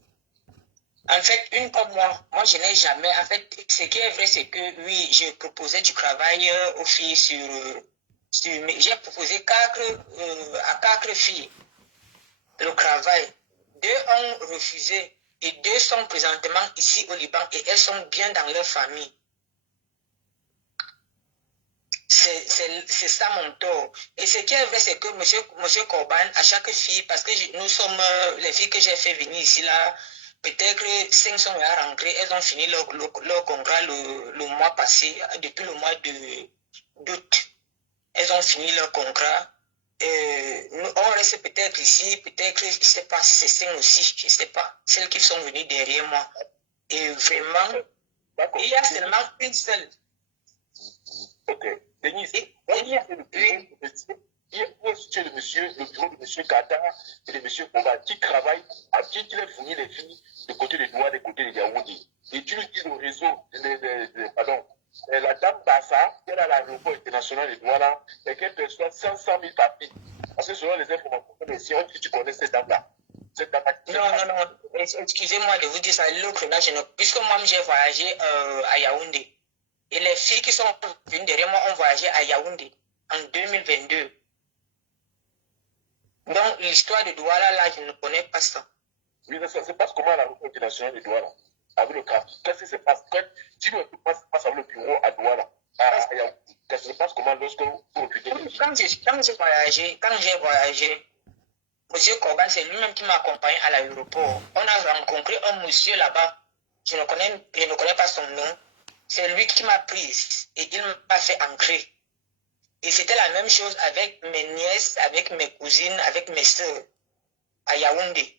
En fait, une comme moi je n'ai jamais. En fait, ce qui est vrai, c'est que oui, j'ai proposé du travail aux filles j'ai proposé à 4 filles le travail. 2 ont refusé et 2 sont présentement ici au Liban et elles sont bien dans leur famille. C'est ça mon tort. Et ce qui est vrai, c'est que monsieur Corban, à chaque fille, parce que nous sommes les filles que j'ai fait venir ici là, peut-être 5 sont à rentrer, elles ont fini leur contrat le mois passé, depuis le mois d'août. Elles ont fini leur contrat. On reste peut-être ici, peut-être, je ne sais pas si c'est 5 aussi, je ne sais pas. Celles qui sont venues derrière moi. Et vraiment, il y a seulement une seule. Ok. Denis, où est le bureau de monsieur Qatar et de monsieur Koba qui travaille, à qui il a fourni les filles de côté de Douala, de côté de Yaoundé. Et tu nous dis le réseau, la dame Bassa, qui est à l'aéroport international de Douala, et qu'elle perçoit 500 000 papiers. Parce que selon les informations, si tu connais cette dame-là. Non. Excusez-moi de vous dire ça. L'autre là, puisque moi j'ai voyagé à Yaoundé. Et les filles qui sont venues derrière moi ont voyagé à Yaoundé en 2022. Donc l'histoire de Douala là, je ne connais pas ça. Oui, mais ça se passe comment à l'aéroport international de Douala? Avec le cas. Qu'est-ce qui se passe? Si nous passe avec le bureau à Douala, qu'est-ce qui se passe comment lorsque vous recrutez les filles? Quand j'ai voyagé, monsieur Corban, c'est lui-même qui m'a accompagné à l'aéroport. On a rencontré un monsieur là-bas. Je ne connais pas son nom. C'est lui qui m'a prise et il m'a fait entrer. Et c'était la même chose avec mes nièces, avec mes cousines, avec mes soeurs à Yaoundé.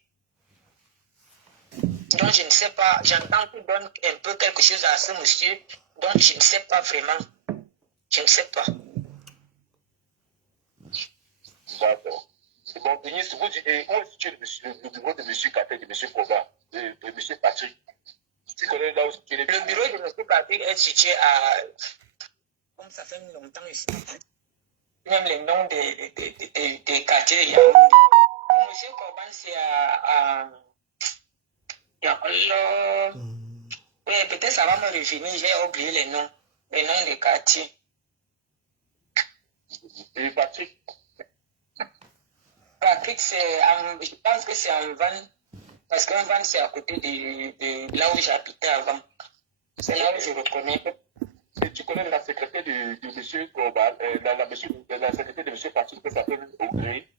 Donc je ne sais pas, j'entends qu'il donne un peu quelque chose à ce monsieur, donc je ne sais pas vraiment. Je ne sais pas. D'accord. Bon, Denis, vous dites, où est situé le bureau de monsieur Katé, de monsieur Koba, de monsieur Patrick? Tu connais là où tu es? Le bureau de monsieur Patrick est situé à... Comme ça fait longtemps ici. Même les noms des quartiers de Yaoundé. Pour monsieur Corban, c'est à oui, peut-être ça va me revenir, j'ai oublié les noms des quartiers. Et Patrick? Patrick, je pense que c'est en Van, parce qu'un Van, c'est à côté de là où j'habitais avant. C'est là où je reconnais. Et tu connais la secrétaire de M. Global, la secrétaire de M. Patrick, qui s'appelle Augré?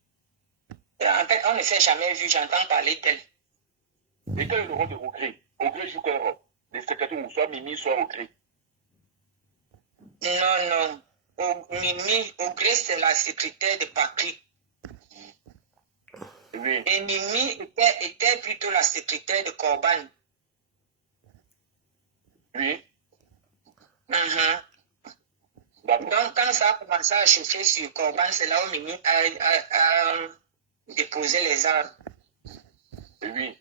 En fait, on ne s'est jamais vu, j'entends parler d'elle. Et quel est le rôle de Augré? Augré joue quel rôle? Les secrétaires, ou soit Mimi, soit Augré? Non. Mimi, Augré, c'est la secrétaire de Patrick. Oui. Et Mimi était plutôt la secrétaire de Corban. Oui. Donc, quand ça a commencé à chauffer sur Corban, c'est là où Mimi a déposé les armes. Oui.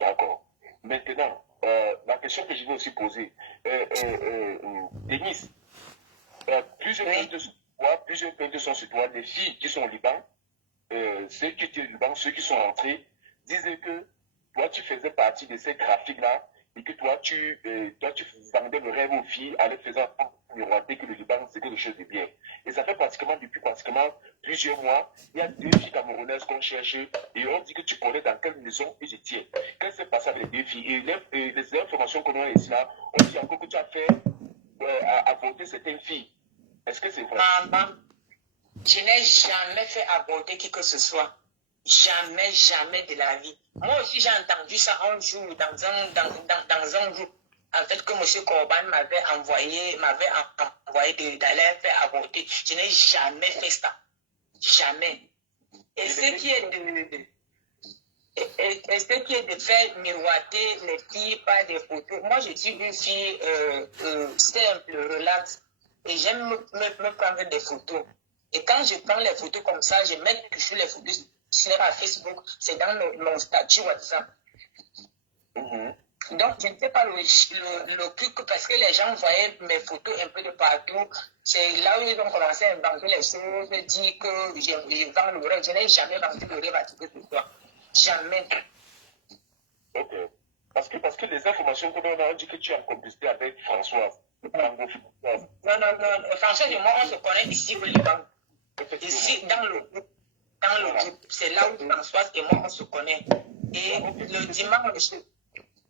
D'accord. Maintenant, la question que je veux aussi poser, Denis, plusieurs plaintes sont sur toi, les filles qui sont au Liban, ceux qui étaient au Liban, ceux qui sont entrés, disaient que toi, tu faisais partie de ces graphiques-là et que toi, tu vendais le rêve aux filles en les faisant miroiter que le Liban, c'est quelque chose de bien. Et ça fait depuis plusieurs mois, il y a 2 filles camerounaises qu'on cherche et on dit que tu connais dans quelle maison ils étaient. Qu'est-ce qui s'est passé avec les 2 filles? Et les informations qu'on a ici là, on dit encore que tu as fait avorter certaines filles. Est-ce que c'est vrai? Maman, je n'ai jamais fait aborder qui que ce soit. Jamais de la vie. Moi aussi, j'ai entendu ça un jour dans un groupe. En fait, que M. Corban m'avait envoyé d'aller faire aborder. Je n'ai jamais fait ça. Jamais. Et ce qui est Et ce qui est de faire miroiter les filles par des photos. Moi, je suis une fille simple, relax. Et j'aime me prendre des photos. Et quand je prends les photos comme ça, je mets sur les photos sur Facebook, c'est dans mon statut WhatsApp. Donc, je ne sais pas le truc parce que les gens voyaient mes photos un peu de partout. C'est là où ils ont commencé à inventer les choses, dire que je vends le rêve. Je n'ai jamais vendu le rêve à tout que ce soit. Jamais. Ok. Parce que les informations que l'on a dit que tu as en complicité avec Françoise. Non. François et moi, on se connaît ici au Liban. Ici, dans le groupe. C'est là où Françoise et moi, on se connaît. Et le dimanche...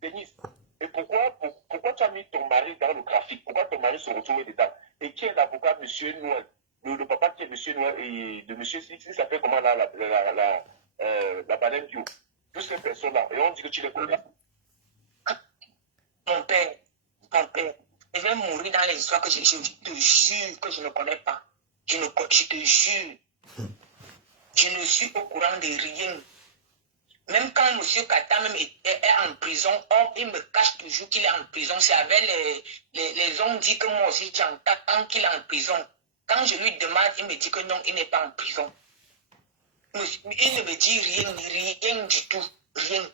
Denise, et pourquoi tu as mis ton mari dans le graphique? Pourquoi ton mari se retrouve dedans? Et qui est l'avocat, monsieur Noël? Le papa qui est monsieur Noël et de monsieur Six, il s'appelle comment là, la baleine bio? Toutes ces personnes-là. Et on dit que tu les connais. Mon père, je vais mourir dans les histoires que je te jure que je ne connais pas. Je te jure. Je ne suis au courant de rien. Même quand M. Kata même est en prison, il me cache toujours qu'il est en prison. C'est avec les hommes dit que moi aussi j'entends qu'il est en prison. Quand je lui demande, il me dit que non, il n'est pas en prison. Il ne me dit rien du tout. Rien.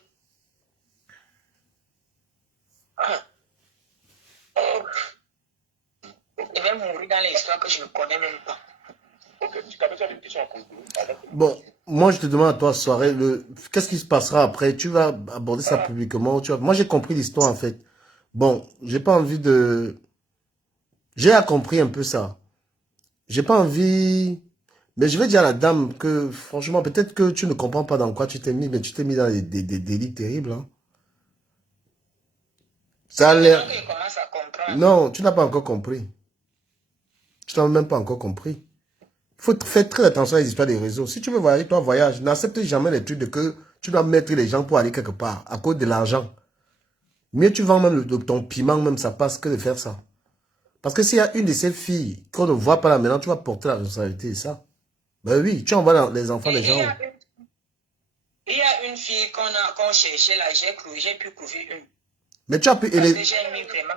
Je vais mourir dans les histoires que je ne connais même pas. Ok, tu as déjà une question à poser. Bon, moi je te demande à toi ce soir, qu'est-ce qui se passera après? Tu vas aborder ça publiquement? Moi j'ai compris l'histoire en fait. Bon, j'ai pas envie de... J'ai compris un peu ça. J'ai pas envie... Mais je vais dire à la dame que, franchement, peut-être que tu ne comprends pas dans quoi tu t'es mis, mais tu t'es mis dans des délits terribles. Hein. Ça a l'air... Non, tu n'as pas encore compris. Tu n'as même pas encore compris. Il faut faire très attention à les histoires des réseaux. Si tu veux voyager, toi voyage. N'accepte jamais les trucs de que tu dois mettre les gens pour aller quelque part à cause de l'argent. Mieux tu vends même ton piment, même ça passe que de faire ça. Parce que s'il y a une de ces filles qu'on ne voit pas là maintenant, tu vas porter la responsabilité de ça. Ben oui, tu envoies les enfants des gens. Il y a une fille qu'on cherchait là, j'ai pu couvrir une. Mais tu as pu... Parce que j'ai mis vraiment...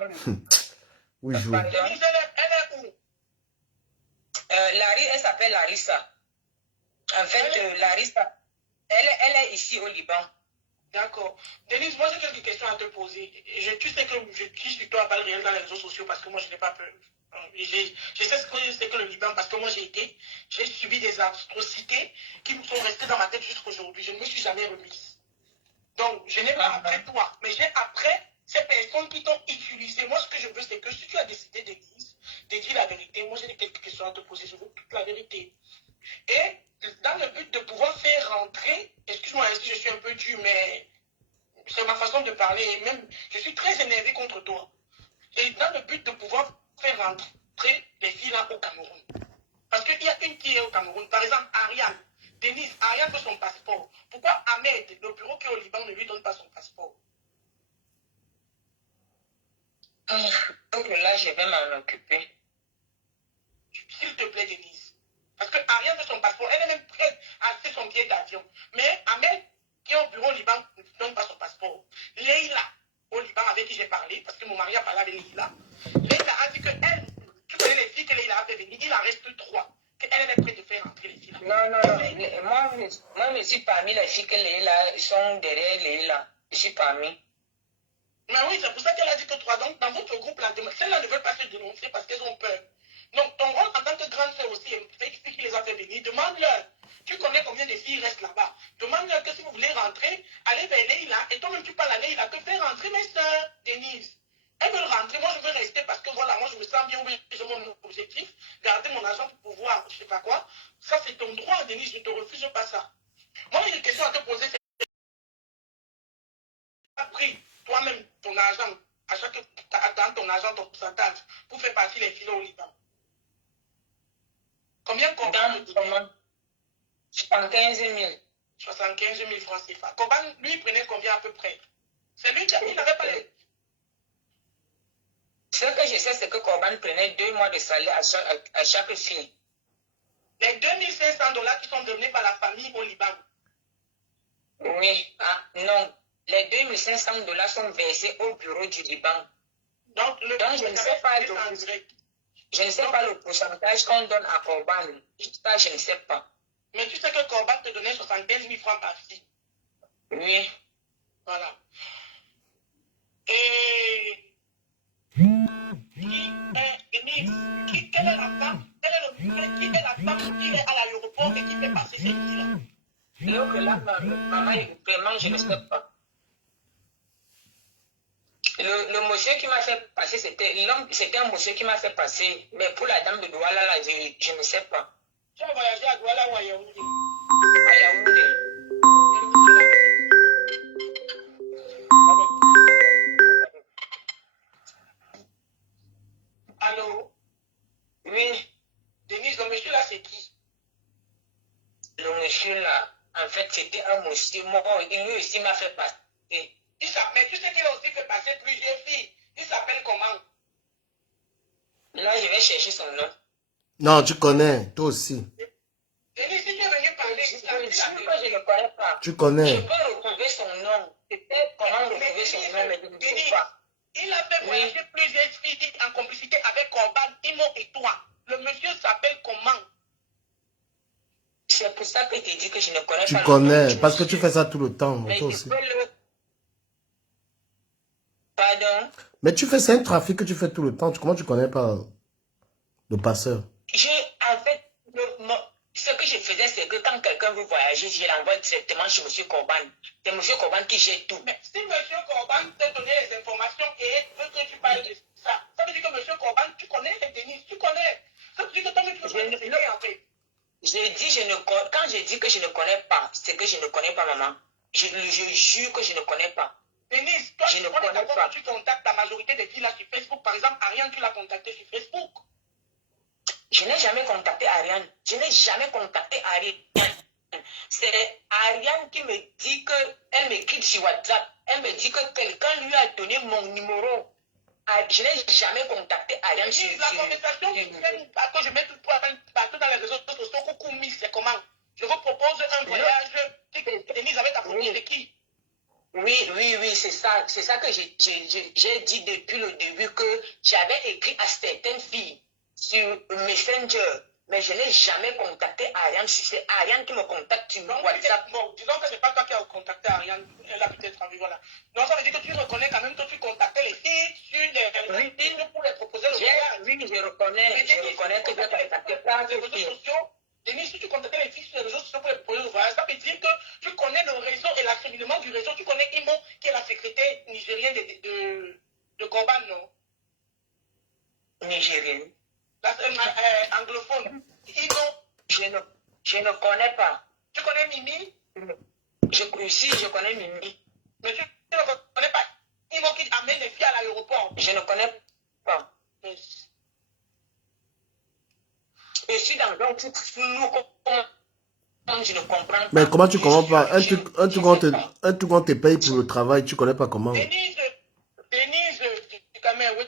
Oui, je Elle est où? Elle s'appelle Larissa. En fait, Larissa, elle est ici au Liban. D'accord. Denise, moi j'ai quelques questions à te poser. Tu sais que je suis sur toi à parler réel dans les réseaux sociaux parce que moi je n'ai pas peur. Je sais ce que c'est que le Liban parce que moi j'ai subi des atrocités qui me sont restées dans ma tête jusqu'aujourd'hui. Je ne me suis jamais remise. Donc je n'ai pas après toi, mais j'ai après ces personnes qui t'ont utilisé. Moi ce que je veux c'est que si tu as décidé de dire la vérité, moi j'ai quelques questions à te poser. Je veux toute la vérité. Et dans le but de pouvoir faire rentrer, excuse-moi si je suis un peu dur, mais c'est ma façon de parler, et même je suis très énervé contre toi. Et dans le but de pouvoir faire rentrer les filles là au Cameroun. Parce qu'il y a une qui est au Cameroun, par exemple Ariane. Denise, Ariane veut son passeport. Pourquoi Ahmed, le bureau qui est au Liban, ne lui donne pas son passeport? Donc là, je vais m'en occuper. S'il te plaît, Denise. Parce que Ariane veut son passeport. Elle est même prête à acheter son billet d'avion. Mais Ahmed, qui est au bureau au Liban, ne donne pas son passeport. Leïla, au Liban, avec qui j'ai parlé, parce que mon mari a parlé avec Leïla. Leïla a dit que elle, tu connais les filles que Leïla a fait venir, il en reste 3. Qu'elle est prête de faire rentrer les filles là. Non. Moi, je suis parmi les filles que Leïla sont derrière Leïla. Je suis parmi. Mais oui, c'est pour ça qu'elle a dit que 3. Donc, dans votre groupe, celles-là ne veulent pas se dénoncer parce qu'elles ont peur. Donc, ton rôle en tant que grande sœur aussi, c'est qui les a fait venir. Demande-leur. Tu connais combien de filles restent là-bas. Demande-leur que si vous voulez rentrer, allez vers Leïla. Et toi-même, tu parles à Leïla. Que faire rentrer mes sœurs, Denise? Elles veulent rentrer. Moi, je veux rester parce que voilà, moi, je me sens bien. Oui, j'ai mon objectif. Garder mon argent pour pouvoir, je sais pas quoi. Ça, c'est ton droit, Denise. Je ne te refuse pas ça. Moi, j'ai une question à te poser. Tu as pris toi-même ton argent, dans ton argent, ton pourcentage, pour faire partie des filles au Liban. Combien Corban me donnait? 75 000. 75 000 francs CFA. Corban, lui, prenait combien à peu près? C'est lui qui n'avait pas les... Ce que je sais, c'est que Corban prenait 2 mois de salaire à chaque fille. Les $2 500 qui sont donnés par la famille au Liban. Oui, ah, non. Les 2500 dollars sont versés au bureau du Liban. Donc, Je ne sais pas le pourcentage qu'on donne à Corban. Ça, je ne sais pas. Mais tu sais que Corban te donnait 75 000 francs par fille. Oui. Voilà. Et quelle est la femme, qui est la femme qui est à l'aéroport et qui fait passer ces filles-là? Donc là, maman, vraiment, je ne sais pas. Le monsieur qui m'a fait passer, c'était un monsieur qui m'a fait passer. Mais pour la dame de Douala, là, je ne sais pas. Tu as voyagé à Douala ou à Yaoundé? À Yaoundé. Allô? Oui. Denise, le monsieur là, c'est qui? Le monsieur là, en fait, c'était un monsieur mort. Il lui aussi m'a fait passer. Mais tu sais qu'il a aussi fait passer plusieurs filles. Il s'appelle comment? Là, je vais chercher son nom. Non, tu connais, toi aussi. Denise, si tu es venu parler, Je ne connais pas. Tu connais. Je peux retrouver son nom. C'était comment retrouver son nom, mais je ne sais pas. Il a fait voyager plusieurs filles en complicité avec Corban, Imo et toi. Le monsieur s'appelle comment? C'est pour ça que je dis que je ne connais Tu pas connais, le nom. parce que tu fais ça tout le temps, Mais toi je aussi. peux le... Pardon? Mais tu fais, c'est un trafic que tu fais tout le temps. Comment tu connais pas le passeur? En fait, ce que je faisais, c'est que quand quelqu'un veut voyager, je l'envoie directement chez M. Corban. C'est M. Corban qui gère tout. Mais si M. Corban t'a donné les informations et veut que tu parles de ça, ça veut dire que M. Corban, tu connais les Denise, tu connais. Ça veut dire que toi-même, tu veux pas en fait. Quand je dis que je ne connais pas, c'est que je ne connais pas, maman. Je jure que je ne connais pas. Denise, toi, je ne connais pas. Tu contactes la majorité des filles là sur Facebook. Par exemple, Ariane, tu l'as contacté sur Facebook. Je n'ai jamais contacté Ariane. Je n'ai jamais contacté Ariane. C'est Ariane qui me dit qu'elle m'écrit sur WhatsApp. Elle me dit que quelqu'un lui a donné mon numéro. Je n'ai jamais contacté Ariane sur la conversation qui traîne, que je mets tout partout dans les réseaux sociaux, coucou Miss, c'est comment? Je vous propose un voyage. Denise avec ta famille, c'est qui? Oui, c'est ça. C'est ça que j'ai dit depuis le début, que j'avais écrit à certaines filles sur Messenger, mais je n'ai jamais contacté Ariane. C'est Ariane qui me contacte sur WhatsApp. Bon, disons que ce n'est pas toi qui as contacté Ariane, elle a peut-être envie, voilà. Donc ça veut dire que tu reconnais quand même que tu contactais les filles sur les filles pour les proposer le voyage. Oui, je reconnais que je contactais plein de filles. Denise, si tu contactais les filles sur les réseaux sociaux pour les proposer le voyage, ça veut dire que tu connais le réseau et l'acheminement du réseau. Tu connais Imo, qui est la secrétaire nigérienne de Corban, non? Nigérienne. Anglophone. Imo. Je ne connais pas. Tu connais Mimi? Je connais Mimi. Mais tu ne connais pas Imo qui amène les filles à l'aéroport? Je ne connais pas. Je suis dans un truc flou comme je ne comprends pas. Mais comment tu comprends pas? Un truc on te paye pour le travail, tu connais pas comment? Denise, quand même, oui,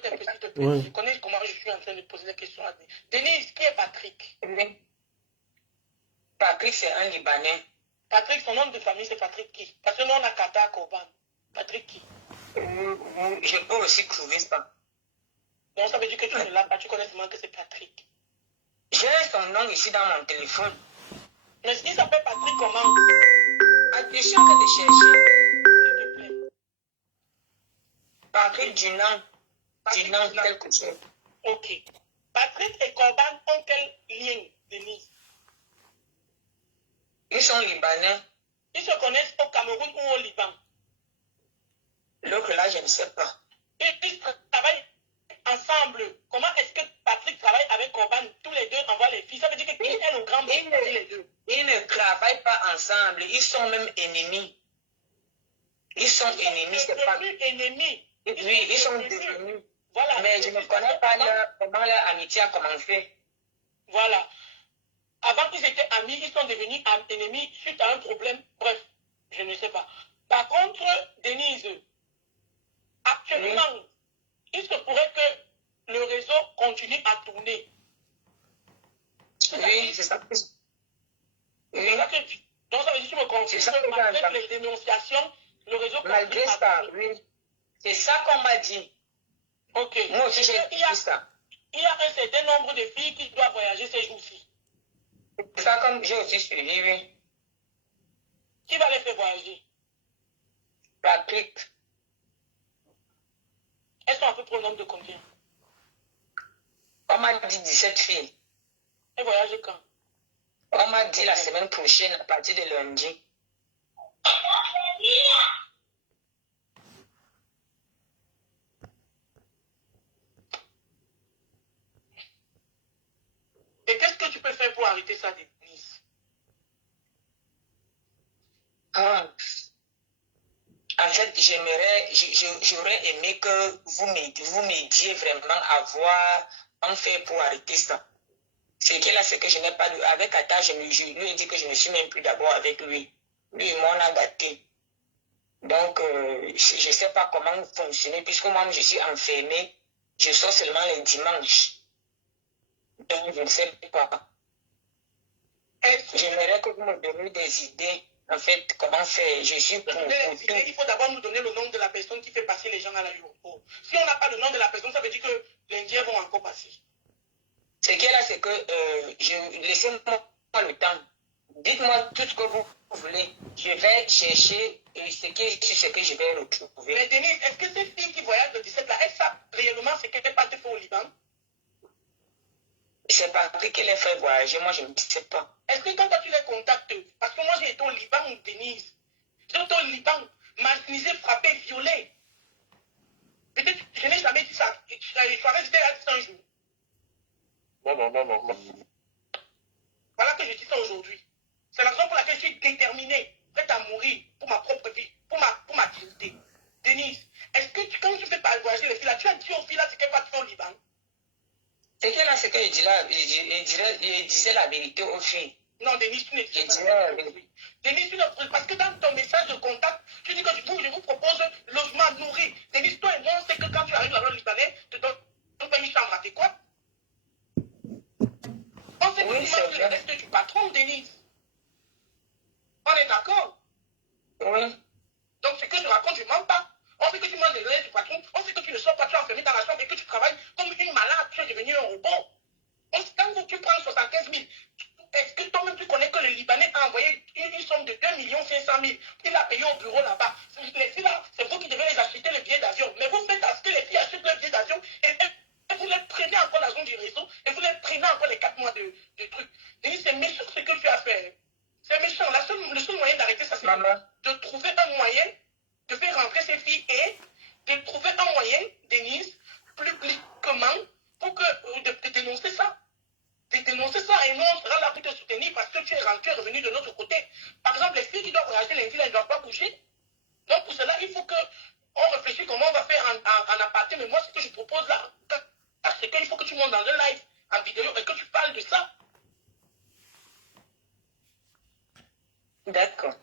je connais comment je suis en train de poser des questions à Denise. Denise, qui est Patrick? Oui. Patrick, c'est un Libanais. Patrick, son nom de famille, c'est Patrick qui? Parce que nous, on a Kata Corban. Patrick qui? Je peux aussi trouver ça. Donc, ça veut dire que tu ne l'as pas, tu connais seulement que c'est Patrick. J'ai son nom ici dans mon téléphone. Mais il s'appelle Patrick comment? Je suis en train de chercher. S'il te plaît. Patrick Dunant, quelque chose. Ok. Patrick et Corban ont quel lien, Denise? Ils sont libanais. Ils se connaissent au Cameroun ou au Liban? L'autre là, je ne sais pas. Ils travaillent ensemble. Comment est-ce que Patrick travaille avec Corban? Tous les deux envoient les filles. Ça veut dire que qui est le grand boss parmi les deux? Ils ne travaillent pas ensemble. Ils sont même ennemis. Ils sont ennemis. C'est pas ennemis. Oui, ils sont devenus. Voilà. Mais je ne connais pas comment leur amitié a commencé. Voilà. Avant qu'ils étaient amis, ils sont devenus ennemis suite à un problème. Bref, je ne sais pas. Par contre, Denise, actuellement, il se pourrait que le réseau continue à tourner. Oui, c'est ça. Oui. Donc ça veut dire que tu me confirmes ça que que j'ai malgré entendu. les dénonciations, le réseau Malgré catholique ça, m'a... oui. C'est ça qu'on m'a dit. Ok. Moi aussi, j'ai Il y a, dit ça. il y a un certain nombre de filles qui doivent voyager ces jours-ci. C'est ça comme j'ai aussi suivi, oui. Qui va les faire voyager? La clique. Elles sont à peu près au nombre de combien? On m'a dit 17 filles. Elles voyagent quand? On m'a dit la semaine prochaine, à partir de lundi. Et qu'est-ce que tu peux faire pour arrêter ça, Denise? Ah. En fait, j'aurais aimé que vous m'aidiez vraiment à voir en fait pour arrêter ça. C'est que là, c'est que je n'ai pas de... Avec Atta, je lui ai dit que je ne suis même plus d'abord avec lui. Lui et moi, on a gâté. Donc, je ne sais pas comment fonctionner, puisque moi, je suis enfermée. Je sors seulement les dimanches. Donc, je ne sais pas. J'aimerais que vous me donniez des idées. En fait, comment faire? Je suis pour il faut d'abord nous donner le nom de la personne qui fait passer les gens à l'aéroport. Si on n'a pas le nom de la personne, ça veut dire que les Indiens vont encore passer. Ce qui est là, c'est que laissez-moi le temps. Dites-moi tout ce que vous voulez. Je vais chercher ce que je vais retrouver. Mais Denise, est-ce que ces filles qui voyagent le 17 là, elles savent réellement ce qu'elles partent faire au Liban? C'est pas qui les fait voyager, moi je ne sais pas. Est-ce que quand tu les contactes, parce que moi j'ai été au Liban, Denise, j'ai été au Liban, martyrisé, frappé, violé. Peut-être que je n'ai jamais dit ça. Je suis resté là 100 jours. Non. Voilà que je dis ça aujourd'hui. C'est la raison pour laquelle je suis déterminé, prête à mourir pour ma propre vie, pour ma dignité. Denise, est-ce que quand tu fais pas voyager les filles là, tu as dit aux filles là ce qu'elles partent faire au Liban? C'est que là, c'est que je disais la vérité aux filles. Non, Denise, tu ne dis pas. Denise, parce que dans ton message de contact, tu dis que je vous propose logement nourri. Denise, toi et moi, on sait que quand tu arrives là-bas, le Libanais te donne pas une chambre à tes quoi? On sait que tu manges le reste du patron, Denise. On est d'accord? Oui. Donc, ce que je raconte, je ne mens pas. On sait que tu manges le reste du patron. On sait que tu ne sors pas, tu es enfermé dans la chambre et que tu travailles comme une malade. Tu es devenu un robot. Quand tu prends 75 000, est-ce que toi-même tu connais que le Libanais a envoyé une somme de 2 500 000? Il a payé au bureau là-bas. Les filles là, c'est vous qui devez les acheter le billet d'avion. Mais vous faites à ce que les filles achètent le billet d'avion et vous les prenez encore l'argent du réseau et vous les prenez encore les 4 mois de trucs. C'est méchant ce que tu as fait. C'est méchant. Le seul moyen d'arrêter ça, c'est de trouver un moyen de faire rentrer ces filles et de trouver un moyen, Denise, publiquement, pour de dénoncer ça. De dénoncer ça et nous, on sera là pour te soutenir parce que tu es rentré, revenu de notre côté. Par exemple, les filles qui doivent voyager, les filles, elles ne doivent pas bouger. Donc, pour cela, il faut qu'on réfléchisse comment on va faire en aparté. Mais moi, ce que je propose là, c'est qu'il faut que tu montes dans un live, en vidéo, et que tu parles de ça. D'accord.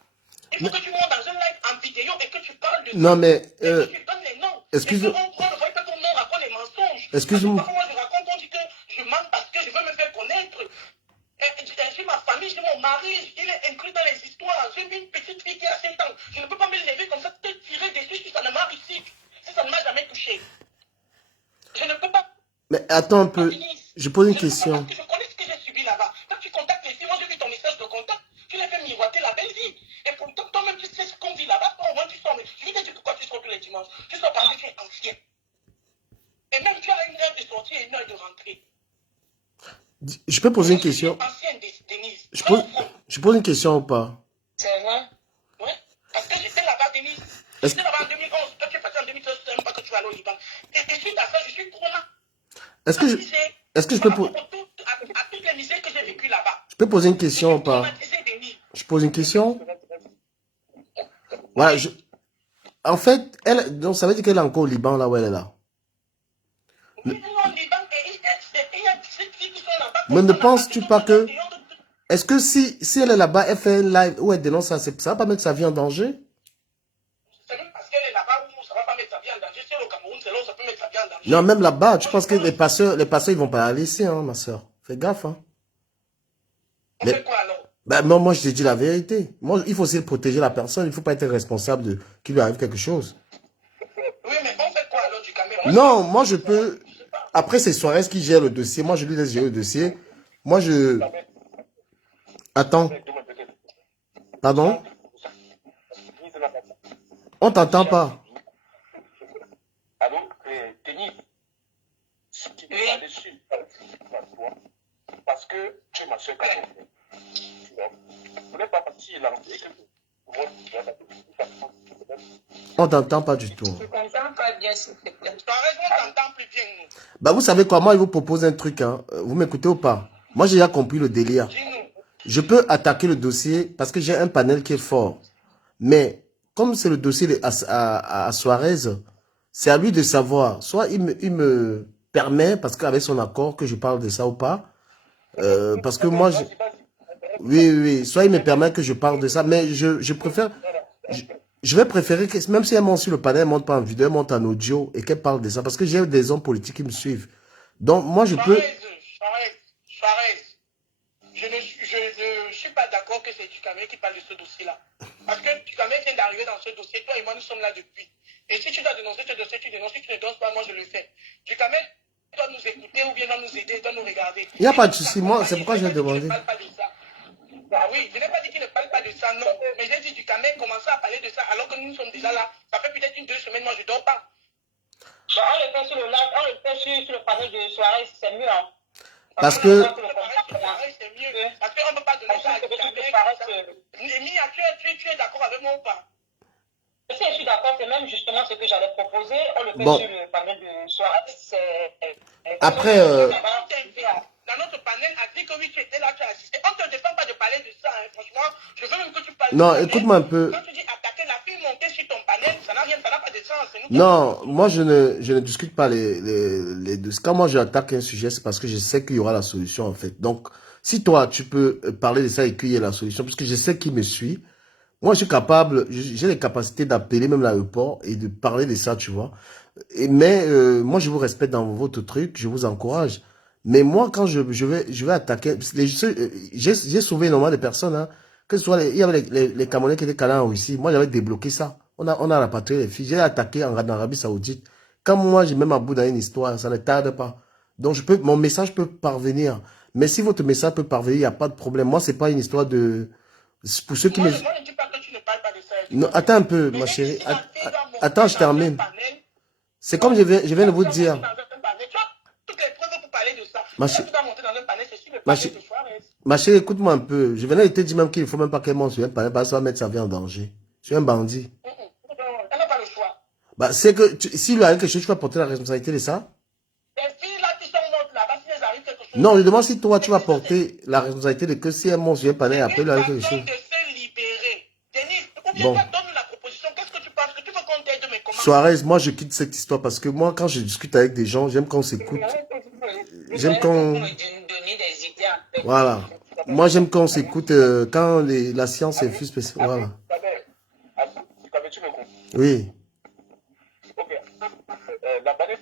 Il faut que tu montes dans un live en vidéo et que tu parles de ça. Non, mais... et que tu donnes les noms. Excuse-moi. Et qu'on ne voit pas ton nom raconte les mensonges. Excuse-moi. Parfois, moi, je raconte, on dit que je mens parce que je veux me faire connaître. J'ai ma famille, j'ai mon mari, il est inclus dans les histoires. J'ai une petite fille qui a 7 ans. Je ne peux pas me lever comme ça, te tirer dessus si ça ne m'a réussi, si ça ne m'a jamais touché. Je ne peux pas. Mais attends un peu. Je pose une question. Parce que je connais ce que j'ai subi là-bas. Quand tu contactes les filles, moi j'ai vu ton message de contact, tu les fais miroiter la belle vie. Et pourtant, toi-même, tu sais ce qu'on dit là-bas. Au moins, tu sors. Mais je vais te dire pourquoi tu sors tous les dimanches. Tu sors parce que tu es ancien. Et même tu as une heure de sortie et une heure de rentrée. Je peux poser une question? Je pose une question ou pas? C'est vrai? Oui. Parce que j'étais là-bas, Denise. J'étais là-bas en 2011. Toi, tu es passé en 2013, tu ne sais même pas que tu vas aller au Liban. Et suite à ça, je suis trauma. Est-ce que je peux poser... À toutes les misères que j'ai vécues là-bas. Je peux poser une question ou pas? Je pose une question? Voilà, en fait, elle... Donc, ça veut dire qu'elle est encore au Liban, là où elle est là. Mais ne penses-tu pas que... Est-ce que si elle est là-bas, elle fait un live où elle dénonce ça, ça va pas mettre sa vie en danger? C'est même parce qu'elle est là-bas où ça va pas mettre sa vie en danger. Si elle est au Cameroun, c'est là où ça peut mettre sa vie en danger. Non, même là-bas, tu penses que les passeurs, ils vont pas aller ici, hein, ma soeur. Fais gaffe, hein. On fait quoi alors? Ben, moi, je te dis la vérité. Moi, il faut aussi protéger la personne. Il ne faut pas être responsable de qu'il lui arrive quelque chose. Oui, mais on fait quoi alors du Cameroun? Moi, Non, moi, je je peux... sais pas. Après, c'est Suarez qui gère le dossier. Moi, je lui laisse gérer le dossier. Moi, je... Jamais, Attends. jamais, demain, peut-être. Pardon? Denise, là, On t'entend jamais. pas. Allô, Denise, si tu veux Oui. parler sur toi, parce que tu es ma soeur camerounaise. Tu vois, vous n'êtes pas parti là. Et que moi, tu vas t'appeler. On t'entend pas du tout. Je ne comprends pas bien, s'il te plaît. Tu as raison, on t'entend plus bien, nous. Bah, vous savez quoi? Moi, je vous propose un truc. Hein. Vous m'écoutez ou pas? Moi, j'ai déjà compris le délire. Dis-nous. Je peux attaquer le dossier parce que j'ai un panel qui est fort. Mais comme c'est le dossier à Suarez, c'est à lui de savoir. Soit il me permet, parce qu'avec son accord, que je parle de ça ou pas. Parce que moi, Vas-y, vas-y. oui, oui, oui. Soit il me permet que je parle de ça. Mais je préfère... Je, je vais préférer que, même si elle monte sur le panel, elle monte pas en vidéo, elle monte en audio et qu'elle parle de ça. Parce que j'ai des hommes politiques qui me suivent. Donc, moi, je peux... Suarez, je ne suis pas d'accord que c'est Ducamel qui parle de ce dossier-là. Parce que Ducamel vient d'arriver dans ce dossier, toi et moi nous sommes là depuis. Et si tu dois dénoncer ce dossier, tu dénonces. Si tu ne dénonces pas, moi je le fais. Ducamel doit nous écouter ou bien doit nous aider, doit nous regarder. Il n'y a pas de souci. Moi, c'est pourquoi je vais demander. Il ne parle pas de ça. Ah oui, je n'ai pas dit qu'il ne parle pas de ça, non. Mais j'ai dit Ducamel commencer à parler de ça alors que nous sommes déjà là. Ça fait peut-être 1-2 semaines, moi je ne dors pas. Bon, on le fait sur le live, on le fait sur le panel de soirée, c'est mieux. Hein. Parce que... C'est mieux. Parce qu'on ne peut pas donner ça à Ducamel. Emilia, tu es d'accord avec moi ou pas? Si je suis d'accord, c'est même justement ce que j'allais proposer. On le fait Bon. sur le panel de soirée. Après... Dans notre panel, a dit que oui, tu étais là, tu as assisté. On ne te défend pas de parler de ça, hein. Franchement. Je veux même que tu parles. Non, écoute-moi un peu. Quand tu dis attaquer la fille, monter sur ton panel, ça n'a pas de sens. Non, moi je ne discute pas les deux. Quand moi j'attaque un sujet, c'est parce que je sais qu'il y aura la solution en fait. Donc, si toi tu peux parler de ça et qu'il y ait la solution, parce que je sais qui me suit, moi je suis capable, j'ai les capacités d'appeler même l'aéroport et de parler de ça, tu vois. Mais moi je vous respecte dans votre truc, je vous encourage. Mais moi quand je vais attaquer, j'ai sauvé énormément de personnes, hein. Que ce soit il y avait les Camerounais qui étaient calés en Russie, moi j'avais débloqué ça. On a rapatrié les filles. J'ai attaqué en Arabie Saoudite. Quand moi, j'ai même à bout dans une histoire, ça ne tarde pas. Donc, mon message peut parvenir. Mais si votre message peut parvenir, il n'y a pas de problème. Moi, c'est pas une histoire de... Pour ceux qui Moi, me... je ne dis pas que tu ne parles pas de ça. Non, attends un peu, ma chérie. Attends, je termine. C'est comme je viens de vous dire. Ma chérie, écoute-moi un peu. Je venais de te dire même qu'il ne faut même pas qu'elle monte sur un panel parce que ça va mettre sa vie en danger. Je suis un bandit. Elle n'a pas le choix. Bah, c'est que s'il lui arrive quelque chose, tu vas porter la responsabilité de ça. Les filles là qui sont mortes là, parce qu'elles arrivent quelque chose. Non, je demande si toi, tu vas porter la responsabilité de que si elle monte sur un panel, après, il lui arrive quelque chose. C'est une façon de se libérer. Denis, ou bien Bon. toi, donne la proposition. Qu'est-ce que tu penses? Que tu veux qu'on t'aide, mais comment? Suarez, moi, je quitte cette histoire parce que moi, quand je discute avec des gens, j'aime qu'on s'écoute. J'aime qu'on... Voilà. Moi, j'aime qu'on s'écoute quand la science est plus spéciale. Voilà. Tu me comprends? Oui. Ok. La planète,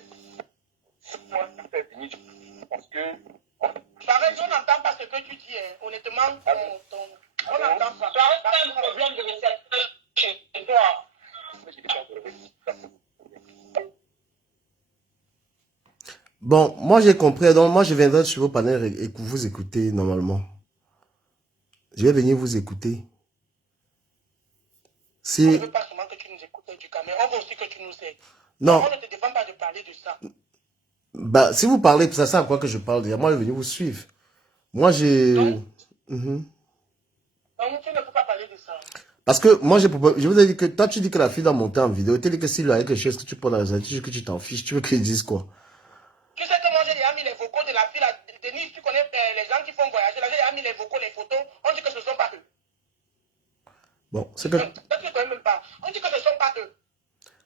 c'est moi qui fais venir parce que. Suarez, on n'entend pas ce que tu dis. Hein. Honnêtement, on n'entend pas. Suarez, c'est un problème de récepteur chez toi. Bon, moi, j'ai compris. Donc, moi, je viendrai sur vos panels et vous écouter normalement. Je vais venir vous écouter. Si... On ne veut pas seulement que tu nous écoutes du caméra, on veut aussi que tu nous aides. Non. On ne te défend pas de parler de ça. Bah, si vous parlez, ça sert à quoi que je parle déjà? Moi, je vais venir vous suivre. Moi, j'ai... Donc, tu ne peux pas parler de ça. Parce que moi, je vous ai dit que toi, tu dis que la fille doit monter en vidéo. Tu dis que s'il y a quelque chose que tu prends dans les articles, que tu t'en fiches, tu veux qu'il dise quoi? Tu sais que moi, j'ai déjà mis les vocaux de la fille. Denise, tu connais les gens qui font voyager. Là, j'ai déjà mis les vocaux, les photos. On dit que ce ne sont pas eux. Bon, c'est que... Ça, tu ne connais même pas. On dit que ce ne sont pas eux.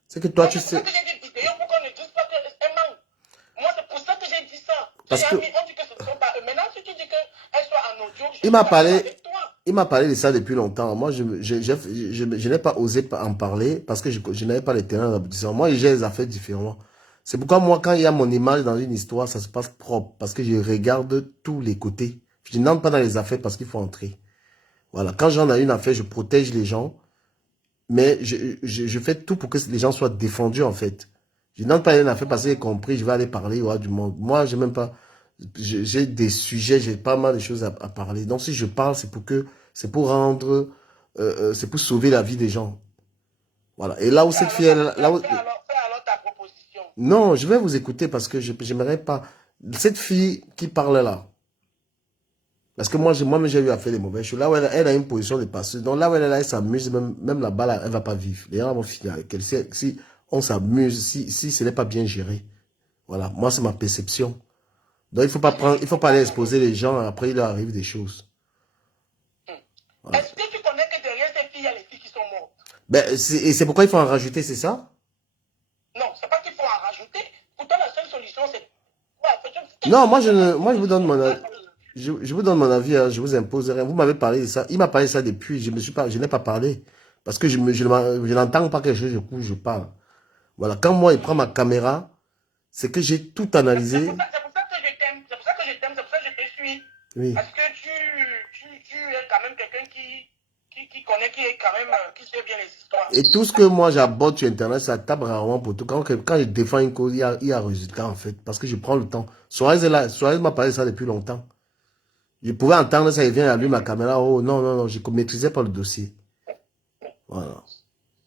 C'est que toi, Donc, tu sais... c'est pour ça que j'ai dit vidéo pour qu'on ne dise pas qu'elle manque. Moi, c'est pour ça que j'ai dit ça. Parce que... On dit que ce ne sont pas eux. Maintenant, si tu dis qu'elle soit en audio, je Il m'a suis parlé... avec toi. Il m'a parlé de ça depuis longtemps. Moi, je n'ai pas osé en parler parce que je n'avais pas les terrains d'aboutissement. Moi, j'ai les affaires différemment. C'est pourquoi moi, quand il y a mon image dans une histoire, ça se passe propre. Parce que je regarde tous les côtés. Je n'entre pas dans les affaires parce qu'il faut entrer. Voilà, quand j'en ai une affaire, je protège les gens, mais je fais tout pour que les gens soient défendus, en fait. Je n'entre pas une affaire parce que j'ai compris, je vais aller parler du monde. Moi, j'ai même pas, j'ai des sujets, j'ai pas mal de choses à parler. Donc, si je parle, c'est pour rendre, c'est pour sauver la vie des gens. Voilà. Et là où cette fille, Fais alors ta proposition. non, je vais vous écouter parce que j'aimerais pas, cette fille qui parle là, parce que moi-même, j'ai eu à faire des mauvaises choses. Là où elle a une position de passeuse. Donc là où elle est là, elle s'amuse, même là-bas, là, elle va pas vivre. Les gens vont finir avec elle. Si on s'amuse, si ce n'est pas bien géré. Voilà, moi, c'est ma perception. Donc, il faut pas aller exposer les gens, après, il leur arrive des choses. Voilà. Est-ce que tu connais que derrière ces filles, il y a les filles qui sont mortes? Ben, et c'est pourquoi il faut en rajouter, c'est ça? Non, c'est pas qu'il faut en rajouter. Pourtant, la seule solution, c'est... Non, moi, je vous donne mon avis. Je vous donne mon avis, hein, je vous impose rien. Vous m'avez parlé de ça. Il m'a parlé de ça depuis. Je n'ai pas parlé. Parce que je n'entends pas quelque chose, je parle. Voilà. Quand moi, il prend ma caméra, c'est que j'ai tout analysé. C'est pour ça que je t'aime. C'est pour ça que je t'aime. C'est pour ça que je te suis. Oui. Parce que tu es quand même quelqu'un qui connaît, qui est quand même, qui sait bien les histoires. Et tout ce que moi j'aborde sur Internet, ça tape rarement pour tout. Quand je défends une cause, il y a résultat en fait. Parce que je prends le temps. Suarez est là. Suarez m'a parlé de ça depuis longtemps. Je pouvais entendre ça, il vient allumer ma caméra. Oh non, non, non, je ne maîtrisais pas le dossier. Voilà.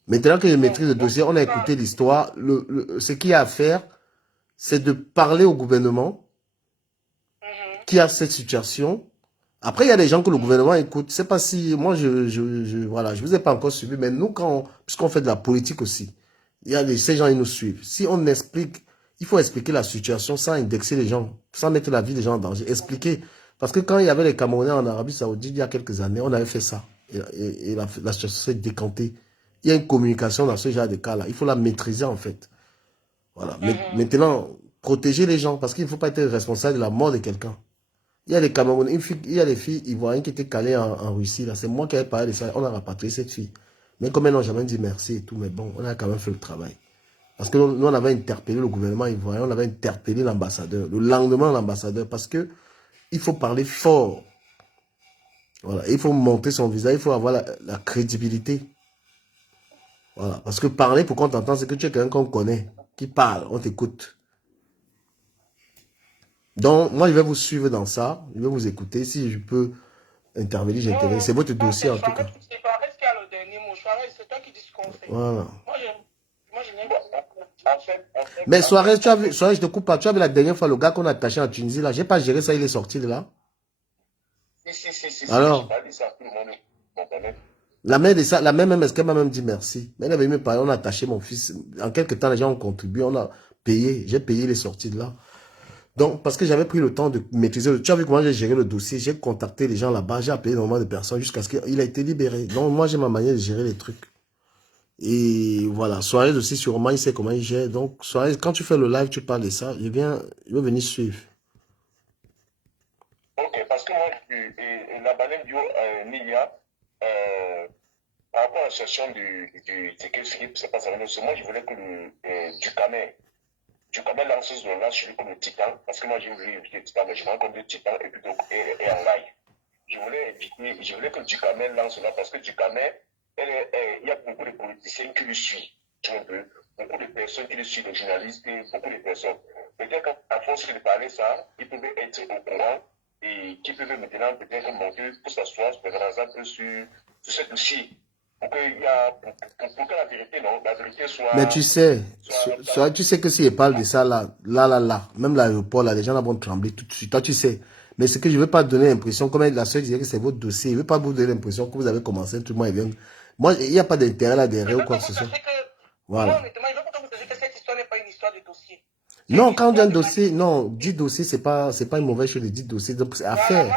Maintenant que je maîtrise le dossier, on a écouté l'histoire. Ce qu'il y a à faire, c'est de parler au gouvernement qui a cette situation. Après, il y a des gens que le gouvernement écoute. C'est pas si... Moi, voilà, je vous ai pas encore suivi, mais nous, puisqu'on fait de la politique aussi, ces gens, ils nous suivent. Si on explique, il faut expliquer la situation sans indexer les gens, sans mettre la vie des gens en danger. Expliquer. Parce que quand il y avait les Camerounais en Arabie Saoudite, il y a quelques années, on avait fait ça. Et la situation s'est décantée. Il y a une communication dans ce genre de cas-là. Il faut la maîtriser, en fait. Voilà. Maintenant, protéger les gens, parce qu'il ne faut pas être responsable de la mort de quelqu'un. Il y a les Camerounais, il y a les filles ivoiriennes qui étaient calées en Russie. C'est moi qui avais parlé de ça. On a rapatrié cette fille. Mais comme elles n'ont jamais dit merci et tout, mais bon, on a quand même fait le travail. Parce que nous, on avait interpellé le gouvernement ivoirien, on avait interpellé l'ambassadeur. Le lendemain, l'ambassadeur, parce que il faut parler fort. Voilà. Il faut monter son visage, il faut avoir la crédibilité. Voilà. Parce que parler pour qu'on t'entende, c'est que tu es quelqu'un qu'on connaît, qui parle, on t'écoute. Donc, moi, je vais vous suivre dans ça. Je vais vous écouter. Si je peux intervenir, j'interviens. C'est votre dossier, en tout cas. C'est Suarez qui a le dernier mot. Suarez, c'est toi qui dis ce qu'on fait. Voilà. Moi, je n'aime pas. Mais Suarez, tu as vu, Suarez, je te coupe pas. Tu as vu la dernière fois, le gars qu'on a attaché en Tunisie, là. J'ai pas géré ça, il est sorti de là. Si. Alors, J'ai dit ça à tout le monde. la mère de ça, la mère même, est-ce qu'elle m'a même dit merci? Mais elle avait même parlé, on a attaché mon fils. En quelques temps, les gens ont contribué, on a payé. J'ai payé les sorties de là. Donc, parce que j'avais pris le temps de maîtriser. Tu as vu comment j'ai géré le dossier. J'ai contacté les gens là-bas. J'ai appelé énormément de personnes jusqu'à ce qu'il a été libéré. Donc, moi, j'ai ma manière de gérer les trucs. Et voilà. Suarez aussi, sûrement, il sait comment il gère. Donc, Suarez, quand tu fais le live, tu parles de ça. Il va venir suivre. Ok, parce que moi, la banane du Nilia, par rapport à la situation du Philippe, c'est pas ça. Moi, je voulais que du Camet lance ce là sur le Titan, parce que moi j'ai vu le Titan, mais je rencontre le Titan et en live. Je voulais que Ducamel lance là, parce que Ducamel, il y a beaucoup de politiciens qui le suivent. Tu vois un peu, beaucoup de personnes qui le suivent, des journalistes, beaucoup de personnes. Peut-être qu'à force de parler ça, ils peuvent être au courant et qui peuvent maintenant peut-être monter pour s'asseoir, par exemple, sur ce dossier. Pour que la vérité, non, la vérité soit... Mais tu sais, tu sais que si je parle de ça, là, même l'aéroport, là, les gens là vont trembler tout de suite. Toi, tu sais. Mais ce que je ne veux pas donner l'impression, comme la soeur disait que c'est votre dossier, je ne veux pas vous donner l'impression que vous avez commencé, tout le monde vient. Moi, il n'y a pas d'intérêt là derrière ou quoi que ce soit. Voilà. Moi, honnêtement, je veux pas que vous sachiez que cette histoire n'est pas une histoire de dossier. Non, quand on dit un dossier, non, 10 dossiers, c'est pas une mauvaise chose de 10 dossiers, donc c'est à faire. Moi,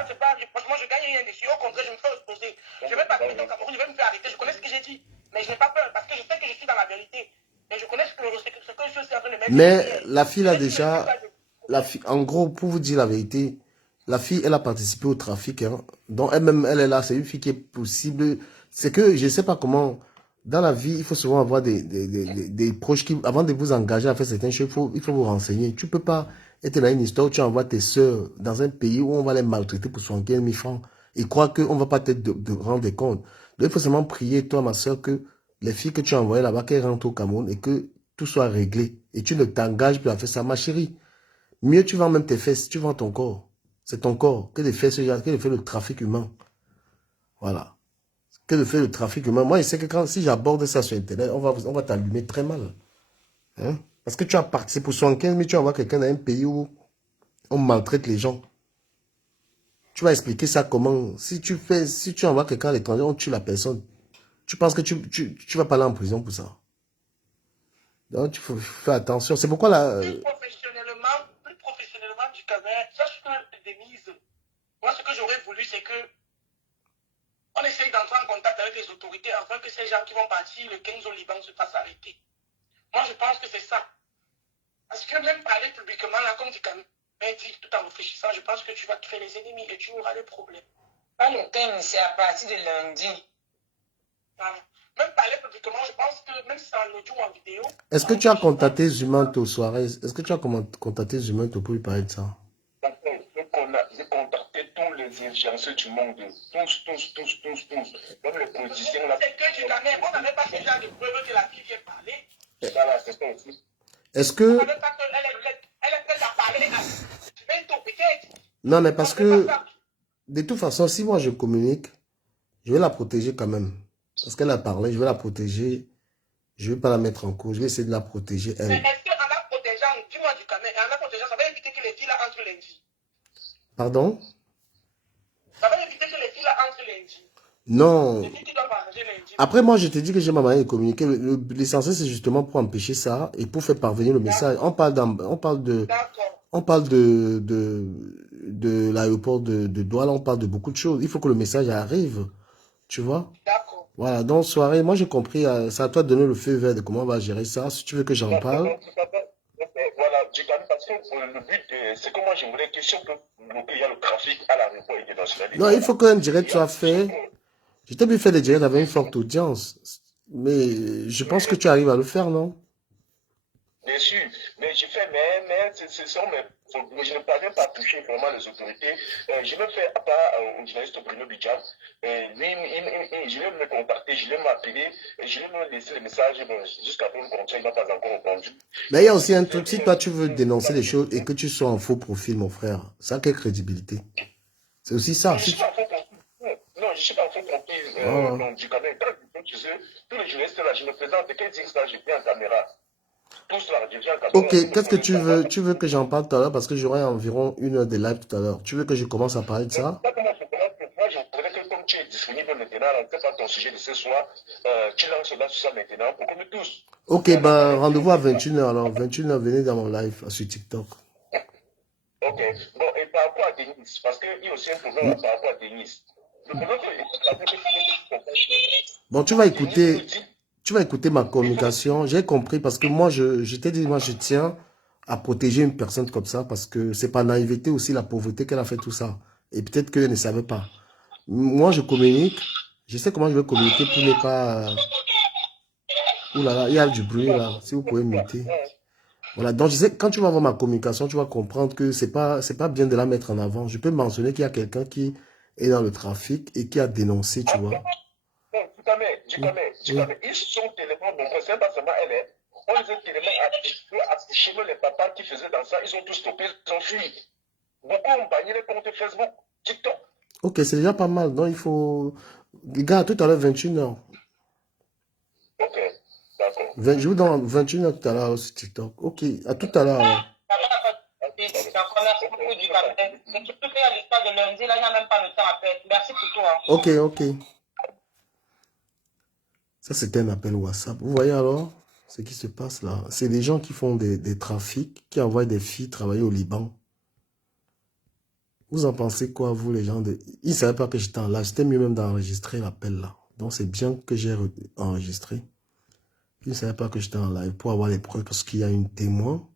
franchement, je gagne rien dessus. Au contraire, je me fais exposer. Je vais pas venir au Cameroun, je vais me faire arrêter. Je connais ce que j'ai dit. Mais je n'ai pas peur parce que je sais que je suis dans la vérité. Mais je connais ce que je suis aussi en train de mettre. Mais la fille là déjà, en gros, pour vous dire la vérité, la fille, elle a participé au trafic. Hein. Donc elle-même, elle est là, c'est une fille qui est possible. C'est que je ne sais pas comment, dans la vie, il faut souvent avoir des proches qui, avant de vous engager à faire certaines choses, il faut vous renseigner. Tu ne peux pas être dans une histoire où tu envoies tes soeurs dans un pays où on va les maltraiter pour 75 000 francs. Ils croient qu'on ne va pas te rendre des comptes. Donc, il faut seulement prier, toi, ma soeur, que les filles que tu as envoyées là-bas, qu'elles rentrent au Cameroun et que tout soit réglé. Et tu ne t'engages plus à faire ça, ma chérie. Mieux tu vends même tes fesses, tu vends ton corps. C'est ton corps que de faire que de faire le trafic humain. Voilà. Que de faire le trafic humain. Moi, je sais que si j'aborde ça sur Internet, on va t'allumer très mal. Hein? Parce que tu as participé pour 75 000, tu envoies quelqu'un dans un pays où on maltraite les gens. Tu vas expliquer ça comment. Si tu envoies quelqu'un à l'étranger, on tue la personne. Tu penses que tu vas pas aller en prison pour ça. Donc, tu faut faire attention. C'est pourquoi là. Plus professionnellement du Cameroun, sache que Denise, moi ce que j'aurais voulu, c'est que on essaye d'entrer en contact avec les autorités afin que ces gens qui vont partir le 15 au Liban se fassent arrêter. Moi je pense que c'est ça. Parce que même parler publiquement, là, comme du Cameroun, dit tout en réfléchissant, je pense que tu vas te faire les ennemis et tu auras des problèmes. Pas le 15, c'est à partir de lundi. Voilà. Même parler publiquement, je pense que même si c'est en audio ou en vidéo. Est-ce que tu as contacté Zumanto Soares? Est-ce que tu as contacté Zumanto pour lui parler de ça? J'ai contacté tous les influenceurs du monde. Tous. Même les politiciens là. C'est que du Cameroun, on n'avait pas fait genre de preuves que la fille vient parler. Voilà, c'est ça aussi. Est-ce que. On n'avait pas qu'elle est peut-être à parler à Bento, peut-être. Non, mais parce que. De toute façon, si moi je communique, je vais la protéger quand même. Parce qu'elle a parlé, je vais la protéger. Je ne vais pas la mettre en cause. Je vais essayer de la protéger, elle. Mais est-ce qu'en la protégeant, dis-moi du Cameroun, en la protégeant, ça va éviter que les filles là entrent lundi? Pardon? Ça va éviter que les filles là entrent lundi. Non. Les filles qui doivent arranger lundi. Après, moi, je te dis que j'ai ma manière de communiquer. L'essentiel, c'est justement pour empêcher ça et pour faire parvenir le message. On parle de l'aéroport de Douala, on parle de beaucoup de choses. Il faut que le message arrive. Tu vois? D'accord. Voilà, donc soirée, moi j'ai compris, c'est à toi de donner le feu vert de comment on va gérer ça. Si tu veux que j'en parle. Voilà, du Cameroun, parce que le but, c'est que moi j'aimerais que si on peut bloquer le trafic à l'aéroport international. Non, il faut qu'un direct soit fait. Je t'ai vu faire des directs avec une forte audience. Mais je pense que tu arrives à le faire, non? Bien sûr, mais je fais, mais ce sont mais je ne parviens pas à toucher vraiment les autorités. Je me fais à part au journaliste Bruno Bidjan. Lui, je vais me contacter, je vais m'appeler, je vais me laisser le message. Bon, jusqu'à présent, il n'a pas encore répondu. Mais il y a aussi un truc, si toi tu veux dénoncer les choses et que tu sois en faux profil, mon frère, ça a quelle crédibilité? C'est aussi ça. Je suis pas en faux profil. Non, je suis pas en faux profil. Donc, du Cameroun, tous les journalistes là, je me présente, et qu'ils disent ça, je viens en caméra. Ok, qu'est-ce que tu veux? Tu veux que j'en parle tout à l'heure parce que j'aurai environ 1 heure de live tout à l'heure. Tu veux que je commence à parler de ça? Moi, je voudrais que comme tu es disponible maintenant, c'est pas ton sujet de ce soir, tu lances là sur ça maintenant pour que nous tous. Ok, ben rendez-vous à 21h alors. 21h, venez dans mon live sur TikTok. Ok, bon, et par rapport à Denis, parce qu'il y a aussi un problème par rapport à Denis. Le problème, bon, tu vas écouter ma communication. J'ai compris parce que moi, je t'ai dit, moi, je tiens à protéger une personne comme ça parce que c'est par naïveté aussi la pauvreté qu'elle a fait tout ça. Et peut-être qu'elle ne savait pas. Moi, je communique. Je sais comment je vais communiquer pour ne pas... Ouh là là, il y a du bruit là. Si vous pouvez muter. Voilà, donc je sais, quand tu vas voir ma communication, tu vas comprendre que c'est pas bien de la mettre en avant. Je peux mentionner qu'il y a quelqu'un qui est dans le trafic et qui a dénoncé, tu vois. Ils sont tellement nombreux, c'est pas seulement elle est. On les a tellement affichés, les papas qui faisaient dans ça, ils ont tous stoppé, ils ont fui. Beaucoup ont banni les comptes Facebook, TikTok. Ok, c'est déjà pas mal. Donc il faut... Les gars, tout à l'heure, 21h. Ok, d'accord. Je vous donne 21h tout à l'heure sur TikTok. Ok, à tout à l'heure. D'accord, merci beaucoup du Cameroun. C'est tout fait à l'histoire de lundi, là, il n'y a même pas le temps à perdre. Merci pour toi. Ok, ok. Ça, c'était un appel WhatsApp. Vous voyez alors ce qui se passe là? C'est des gens qui font des trafics, qui envoient des filles travailler au Liban. Vous en pensez quoi, vous, les gens de... Ils ne savaient pas que j'étais en live. C'était mieux même d'enregistrer l'appel là. Donc, c'est bien que j'ai enregistré. Ils ne savaient pas que j'étais en live pour avoir les preuves parce qu'il y a une témoin.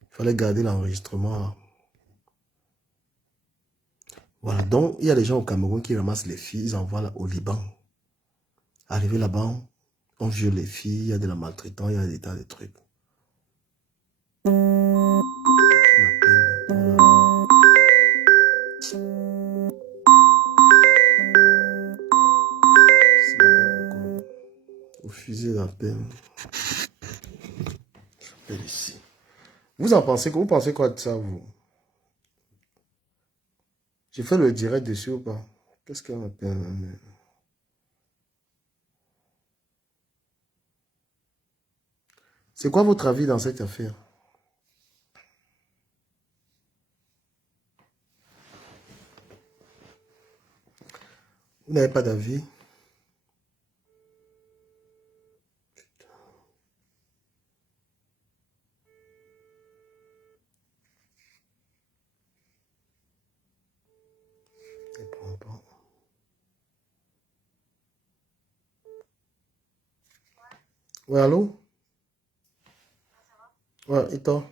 Il fallait garder l'enregistrement là. Voilà, donc il y a des gens au Cameroun qui ramassent les filles, ils envoient là, au Liban. Arrivé là-bas, on viole les filles, il y a de la maltraitance, il y a des tas de trucs. Qui m'appelle? Voilà. Diffuser l'appel. J'appelle ici. Vous en pensez quoi? Vous pensez quoi de ça, vous? J'ai fait le direct dessus ou pas? Qu'est-ce qu'on appelle? C'est quoi votre avis dans cette affaire? Vous n'avez pas d'avis? Je ne prends pas. Ouais, allô? Ouais, et toi?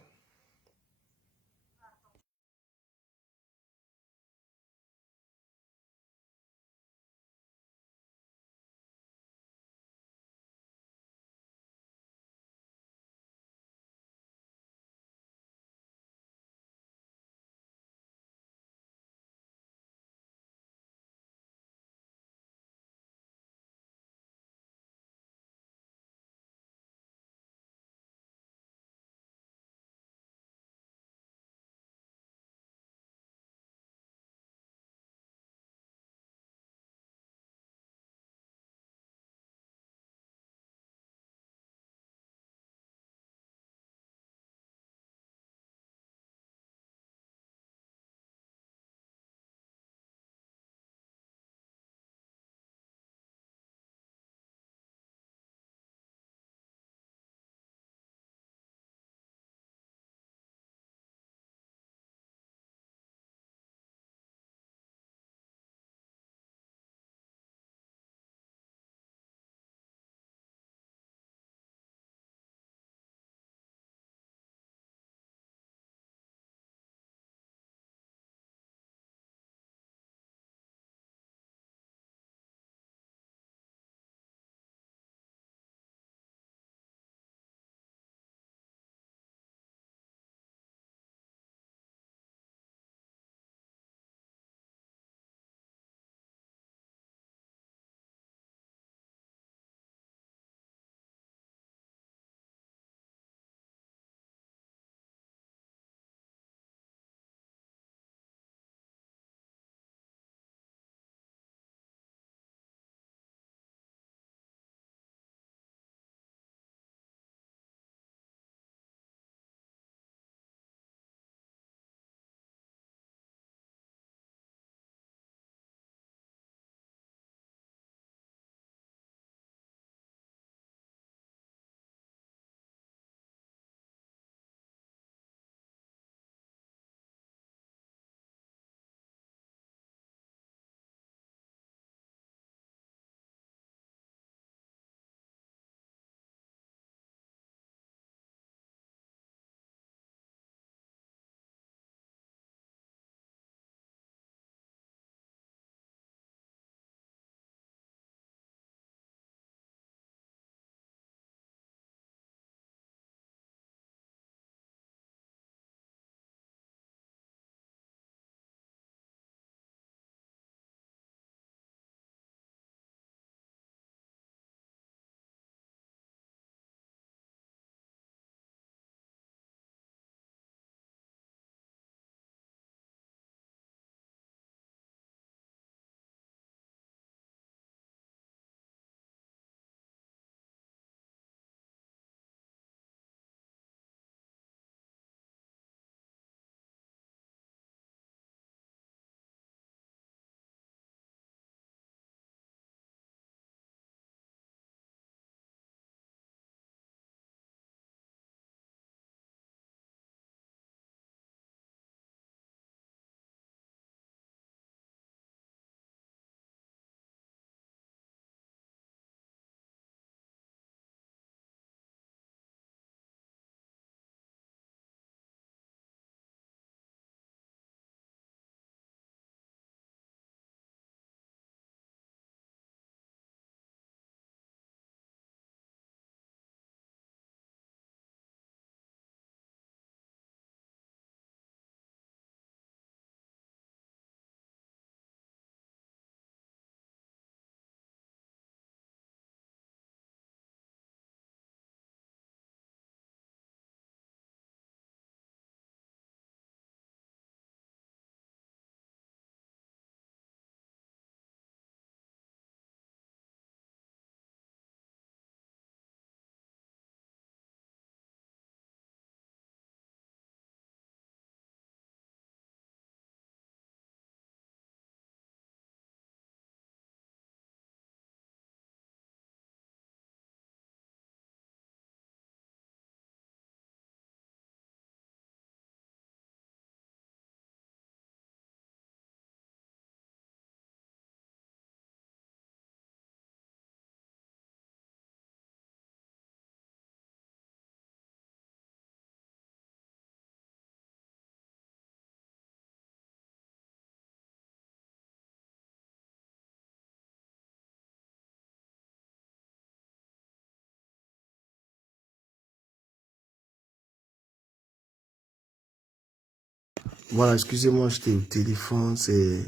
Voilà, excusez-moi, j'étais au téléphone, c'est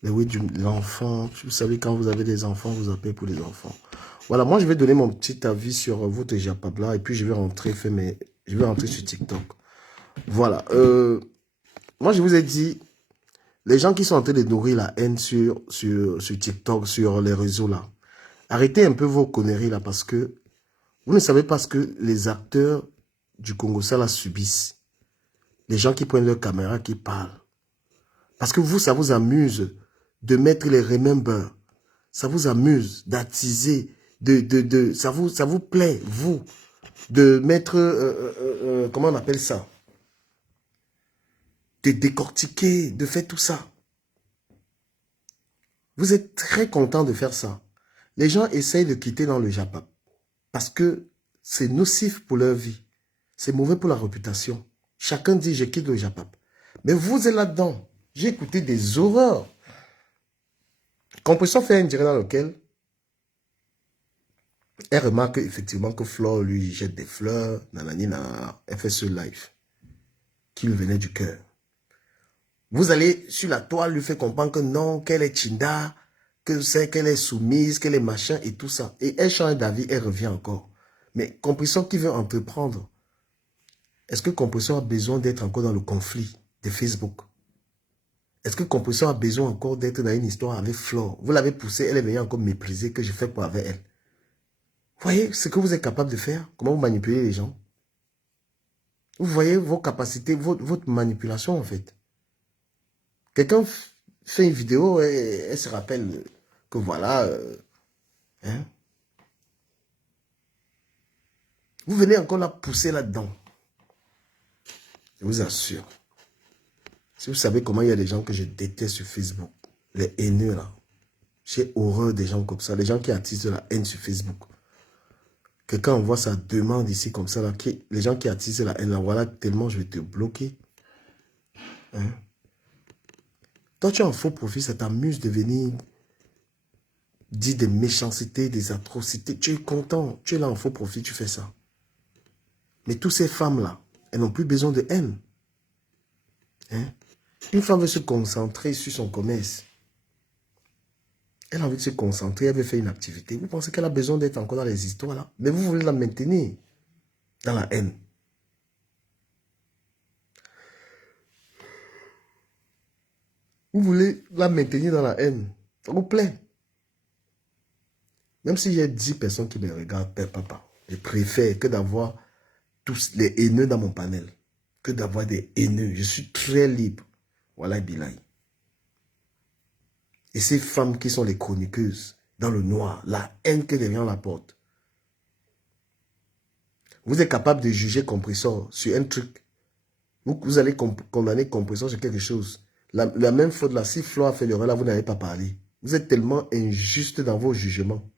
le oui de l'enfant. Vous savez, quand vous avez des enfants, vous appelez pour les enfants. Voilà, moi, je vais donner mon petit avis sur votre Japabla et puis je vais rentrer, je vais rentrer sur TikTok. Voilà, moi, je vous ai dit, les gens qui sont en train de nourrir la haine sur TikTok, sur les réseaux là, arrêtez un peu vos conneries là parce que vous ne savez pas ce que les acteurs du Congo ça la subissent. Les gens qui prennent leur caméra, qui parlent. Parce que vous, ça vous amuse de mettre les remembers. Ça vous amuse d'attiser, ça vous plaît, vous, de mettre, comment on appelle ça? De décortiquer, de faire tout ça. Vous êtes très content de faire ça. Les gens essayent de quitter dans le Japon parce que c'est nocif pour leur vie. C'est mauvais pour la réputation. Chacun dit, je quitte le Japon. Mais vous êtes là-dedans. J'ai écouté des horreurs. Compression fait un direct dans lequel elle remarque effectivement que Flore lui jette des fleurs. Nanana, elle fait ce live qui lui venait du cœur. Vous allez sur la toile lui faire comprendre que non, qu'elle est Chinda, qu'elle est soumise, qu'elle est machin et tout ça. Et elle change d'avis, elle revient encore. Mais Compression qui veut entreprendre, est-ce que Compression a besoin d'être encore dans le conflit de Facebook? Est-ce que Compression a besoin encore d'être dans une histoire avec Flore? Vous l'avez poussée, elle est venue encore mépriser que je fais quoi avec elle. Vous voyez ce que vous êtes capable de faire? Comment vous manipulez les gens? Vous voyez vos capacités, votre manipulation en fait. Quelqu'un fait une vidéo et elle se rappelle que voilà. Hein? Vous venez encore la pousser là-dedans. Je vous assure. Si vous savez comment il y a des gens que je déteste sur Facebook, les haineux là, j'ai horreur des gens comme ça, les gens qui attisent de la haine sur Facebook. Quelqu'un envoie sa demande ici comme ça, là, les gens qui attisent la haine là, voilà tellement je vais te bloquer. Hein? Toi tu as un faux profil, ça t'amuse de venir dire des méchancetés, des atrocités. Tu es content, tu es là en faux profil, tu fais ça. Mais toutes ces femmes là, elles n'ont plus besoin de haine. Hein? Une femme veut se concentrer sur son commerce. Elle a envie de se concentrer, elle veut faire une activité. Vous pensez qu'elle a besoin d'être encore dans les histoires là? Mais vous voulez la maintenir dans la haine. Vous voulez la maintenir dans la haine. Ça vous plaît? Même si j'ai 10 personnes qui me regardent, père, papa, je préfère que d'avoir tous les haineux dans mon panel. Que d'avoir des haineux. Je suis très libre. Voilà, Bilay. Et ces femmes qui sont les chroniqueuses, dans le noir, la haine que les gens la portent. Vous êtes capable de juger Compressor sur un truc. Vous allez condamner Compressor sur quelque chose. La même faute là, si Flo a fait l'erreur là, vous n'avez pas parlé. Vous êtes tellement injuste dans vos jugements.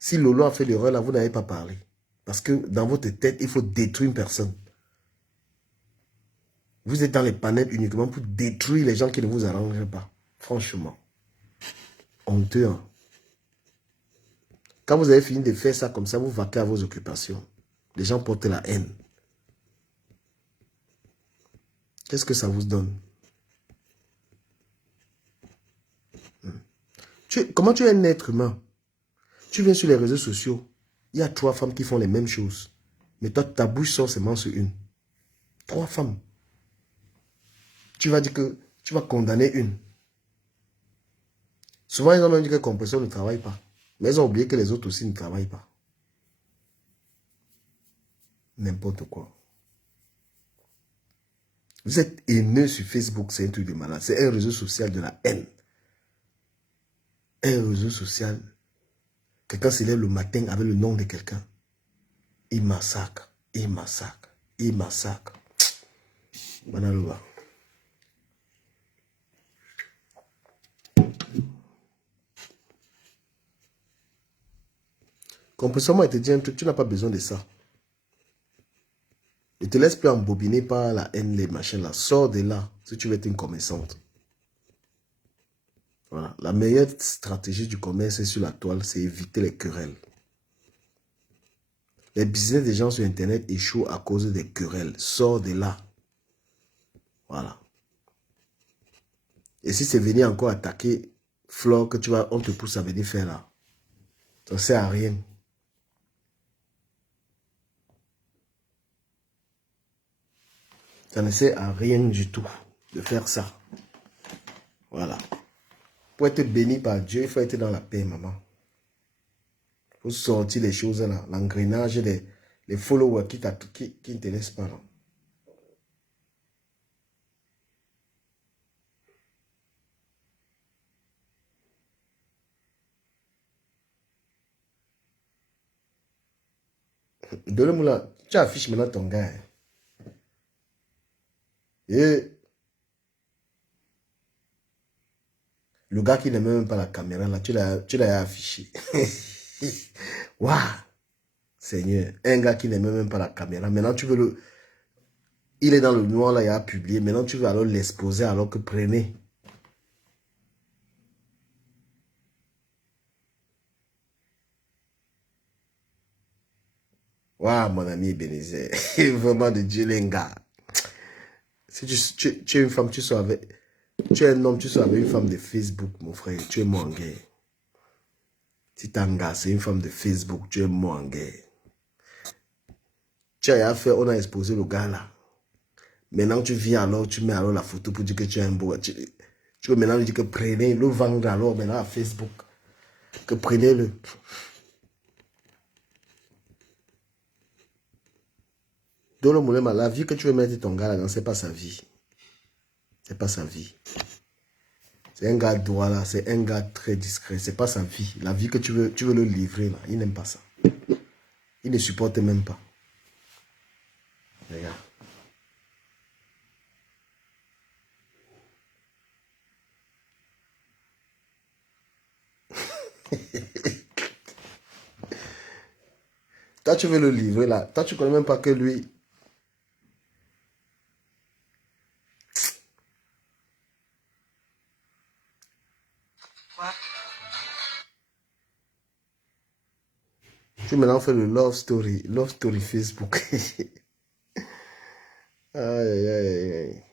Si Lolo a fait l'erreur là, vous n'avez pas parlé. Parce que dans votre tête, il faut détruire une personne. Vous êtes dans les panels uniquement pour détruire les gens qui ne vous arrangent pas. Franchement. Honteux. Hein? Quand vous avez fini de faire ça comme ça, vous vaquez à vos occupations. Les gens portent la haine. Qu'est-ce que ça vous donne? Comment tu es un être humain? Tu viens sur les réseaux sociaux. Il y a 3 femmes qui font les mêmes choses. Mais toi, ta bouche sort seulement sur une. 3 femmes. Tu vas dire que tu vas condamner une. Souvent, ils ont même dit que Compressor ne travaille pas. Mais ils ont oublié que les autres aussi ne travaillent pas. N'importe quoi. Vous êtes haineux sur Facebook, c'est un truc de malade. C'est un réseau social de la haine. Un réseau social. Quelqu'un se lève le matin avec le nom de quelqu'un. Il massacre, il massacre, il massacre. Banaloba. Compressor, moi, je te dis un truc, tu n'as pas besoin de ça. Ne te laisse plus embobiner par la haine, les machins là. Sors de là si tu veux être une commerçante. Voilà. La meilleure stratégie du commerce sur la toile, c'est éviter les querelles. Les business des gens sur Internet échouent à cause des querelles. Sors de là. Voilà. Et si c'est venir encore attaquer Flore, que tu vas, on te pousse à venir faire là, ça ne sert à rien. Ça ne sert à rien du tout de faire ça. Voilà. Pour être béni par Dieu, il faut être dans la paix, maman. Il faut sortir les choses là, l'engrenage, les followers qui ne te laissent pas là. Donne-moi là, tu affiches maintenant ton gars. Hein. Et le gars qui n'aime même pas la caméra là, tu l'as affiché. Waouh! Seigneur, un gars qui n'aime même pas la caméra. Maintenant tu veux le... Il est dans le noir là, il a publié. Maintenant tu veux alors l'exposer alors que prenez. Waouh, mon ami Ebenezer. Vraiment de Dieu, les gars. Si tu es une femme, tu es un homme, tu sois avec une femme de Facebook, mon frère. Tu es mort en guerre. Si Tanga, c'est une femme de Facebook, tu es mort en guerre. Tu as rien fait, on a exposé le gars là. Maintenant, tu viens alors, tu mets alors la photo pour dire que tu es un beau. Tu veux maintenant lui dire que prenez, le vendre alors maintenant à Facebook. Que prenez-le. Dans le moment, la vie que tu veux mettre ton gars là, c'est pas sa vie. C'est pas sa vie. C'est un gars droit là, c'est un gars très discret. C'est pas sa vie. La vie que tu veux le livrer là, il n'aime pas ça. Il ne supporte même pas. Regarde. Toi, tu veux le livrer là. Toi, tu connais même pas que lui. Tu maintenant fais le love story Facebook. Aïe, aïe, aïe.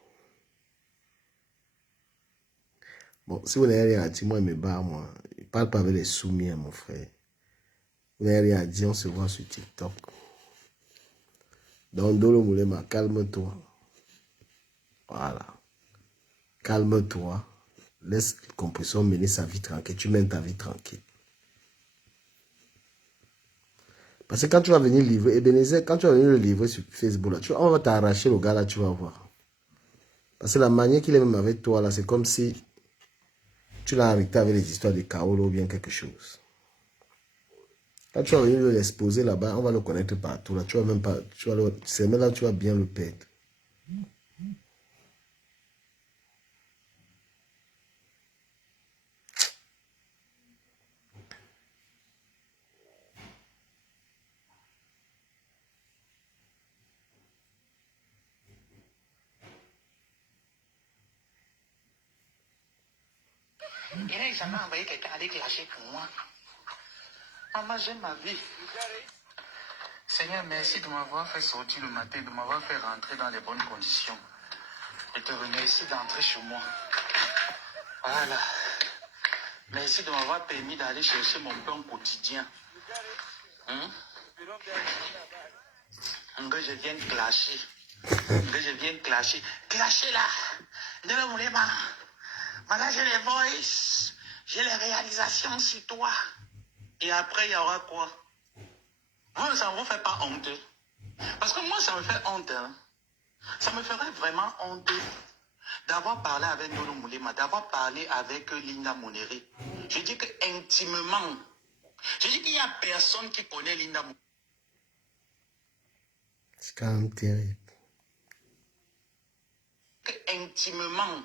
Bon, si vous n'avez rien à dire, moi, il me barre, moi. Il parle pas avec les soumis, mon frère. Vous n'avez rien à dire, on se voit sur TikTok. Donc, Dolo Moulema, calme-toi. Voilà. Calme-toi. Laisse la compression mener sa vie tranquille. Tu mènes ta vie tranquille. Parce que quand tu vas venir livrer, Ebenezer, quand tu vas venir le livrer sur Facebook, là, on va t'arracher le gars là, tu vas voir. Parce que la manière qu'il est même avec toi là, c'est comme si tu l'as arrêté avec les histoires de Kaolo ou bien quelque chose. Quand tu vas venir l'exposer là-bas, on va le connaître partout. Là. Tu vas même pas, c'est même là tu vas bien le perdre. Il n'a jamais envoyé quelqu'un aller clasher pour moi. Maman, j'aime ma vie. Seigneur, merci de m'avoir fait sortir le matin, de m'avoir fait rentrer dans les bonnes conditions. Je te remercie d'entrer chez moi. Voilà. Merci de m'avoir permis d'aller chercher mon pain quotidien. Que je vienne clasher. Que je vienne clasher. Clasher là. Ne me voulez pas. Maintenant, j'ai les voices. J'ai les réalisations sur toi. Et après, il y aura quoi? Moi, ça ne vous fait pas honte. Parce que moi, ça me fait honte. Hein. Ça me ferait vraiment honte d'avoir parlé avec Dolo Moulema, d'avoir parlé avec Linda Moneri. Je dis que intimement, je dis qu'il n'y a personne qui connaît Linda Moneri. C'est quand même terrible. Intimement,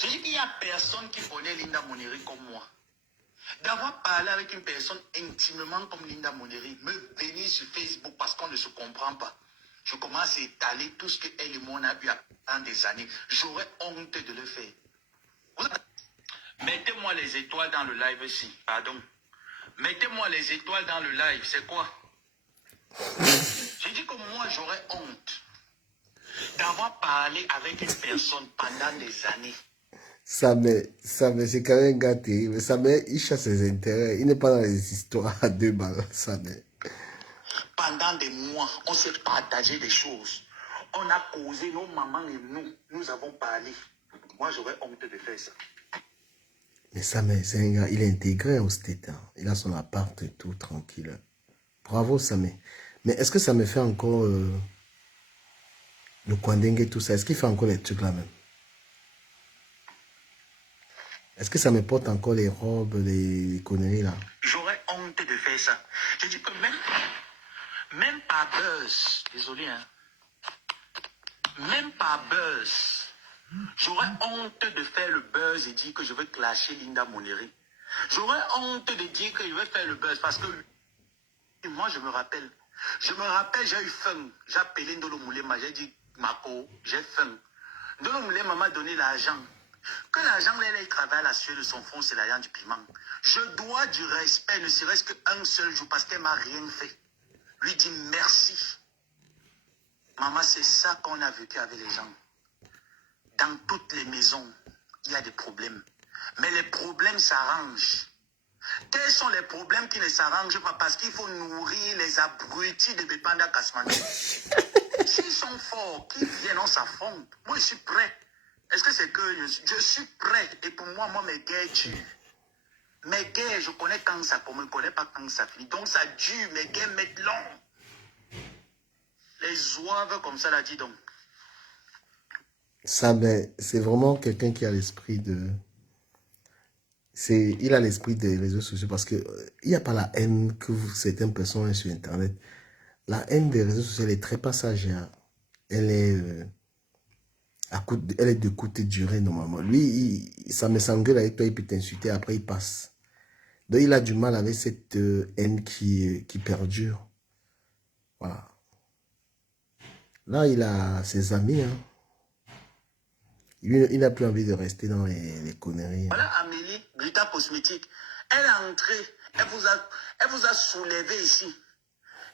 je dis qu'il n'y a personne qui connaît Linda Moneri comme moi. D'avoir parlé avec une personne intimement comme Linda Moneri, me venir sur Facebook parce qu'on ne se comprend pas. Je commence à étaler tout ce qu'elle et moi on a vu pendant des années. J'aurais honte de le faire. Mettez-moi les étoiles dans le live ici. Pardon. Mettez-moi les étoiles dans le live. C'est quoi? J'ai dit que moi j'aurais honte. d'avoir parlé avec une personne pendant des années. Samé, c'est quand même un gars terrible. Samé, il cherche ses intérêts. Il n'est pas dans les histoires à deux balles, Samé. Pendant des mois, on s'est partagé des choses. On a causé, nos mamans et nous avons parlé. Moi, j'aurais honte de faire ça. Mais Samé, c'est un gars, il est intégré au state. Hein. Il a son appart et tout, tranquille. Bravo, Samé. Mais est-ce que ça me fait encore le Kwandenge et tout ça? Est-ce qu'il fait encore les trucs là même? Est-ce que ça me porte encore les robes, les conneries là? J'aurais honte de faire ça. Je dis que même par buzz, désolé, hein, même par buzz, j'aurais honte de faire le buzz et dire que je veux clasher Linda Moneri. J'aurais honte de dire que je vais faire le buzz parce que moi, je me rappelle, j'ai eu faim. J'ai appelé Ndolo Moulema, j'ai dit, Mako, j'ai faim. Ndolo Moulema m'a donné l'argent. Que l'argent, il travaille à la sueur de son front, c'est l'argent du piment. Je dois du respect, ne serait-ce qu'un seul jour, parce qu'elle m'a rien fait. Lui dit merci. Maman, c'est ça qu'on a vécu avec les gens. Dans toutes les maisons, il y a des problèmes. Mais les problèmes s'arrangent. Quels sont les problèmes qui ne s'arrangent pas? Parce qu'il faut nourrir les abrutis de Bepanda Kasmane. S'ils sont forts, qu'ils viennent, on s'affronte. Moi, je suis prêt. Est-ce que c'est que je suis prêt? Et pour moi, mes guerres durent. Mes guerres, je connais quand ça commence, je ne connais pas quand ça finit. Donc ça dure, mes guerres mettent long. Les zouaves comme ça, là, dis donc. Ça, ben, c'est vraiment quelqu'un qui a l'esprit de... Il a l'esprit des réseaux sociaux parce que il n'y a pas la haine que certaines personnes ont sur Internet. La haine des réseaux sociaux, elle est très passagère. Elle est... elle est de courte durée normalement. Lui, ça me s'engueule avec toi, il peut t'insulter, après il passe. Donc il a du mal avec cette haine qui perdure. Voilà. Là, il a ses amis. Hein. Il n'a plus envie de rester dans les conneries. Hein. Voilà Amélie, Brita Cosmétique. Elle est entrée, elle vous a soulevé ici.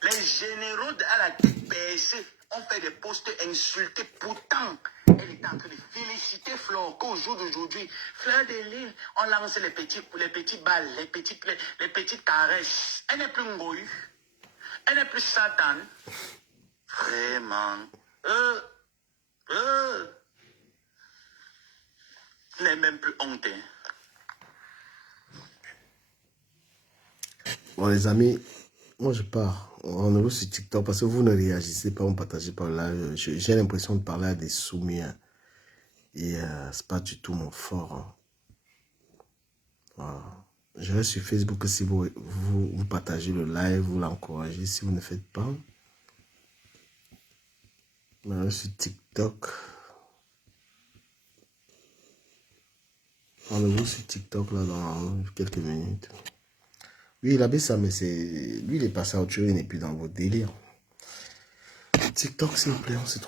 Les généraux à la TPC ont fait des posts insultés. Pourtant, elle était en train de féliciter Flore qu'au jour d'aujourd'hui, Fleur de Lille, on lance les petits balles, les petites caresses. Elle n'est plus Ngoï. Elle n'est plus Satan. Vraiment. Elle n'est même plus honte. Bon les amis, moi je pars. On est où sur TikTok parce que vous ne réagissez pas, vous ne partagez pas là. J'ai l'impression de parler à des soumis. Hein. Et c'est pas du tout mon fort. Hein. Voilà. Je reste sur Facebook si vous partagez le live, vous l'encouragez. Si vous ne faites pas, je reste sur TikTok. Rendez-vous sur TikTok là dans quelques minutes. Lui, il a ça, mais c'est... Lui, il est passé à autre chose, il n'est plus dans vos délires. TikTok, s'il vous plaît, on se trouve.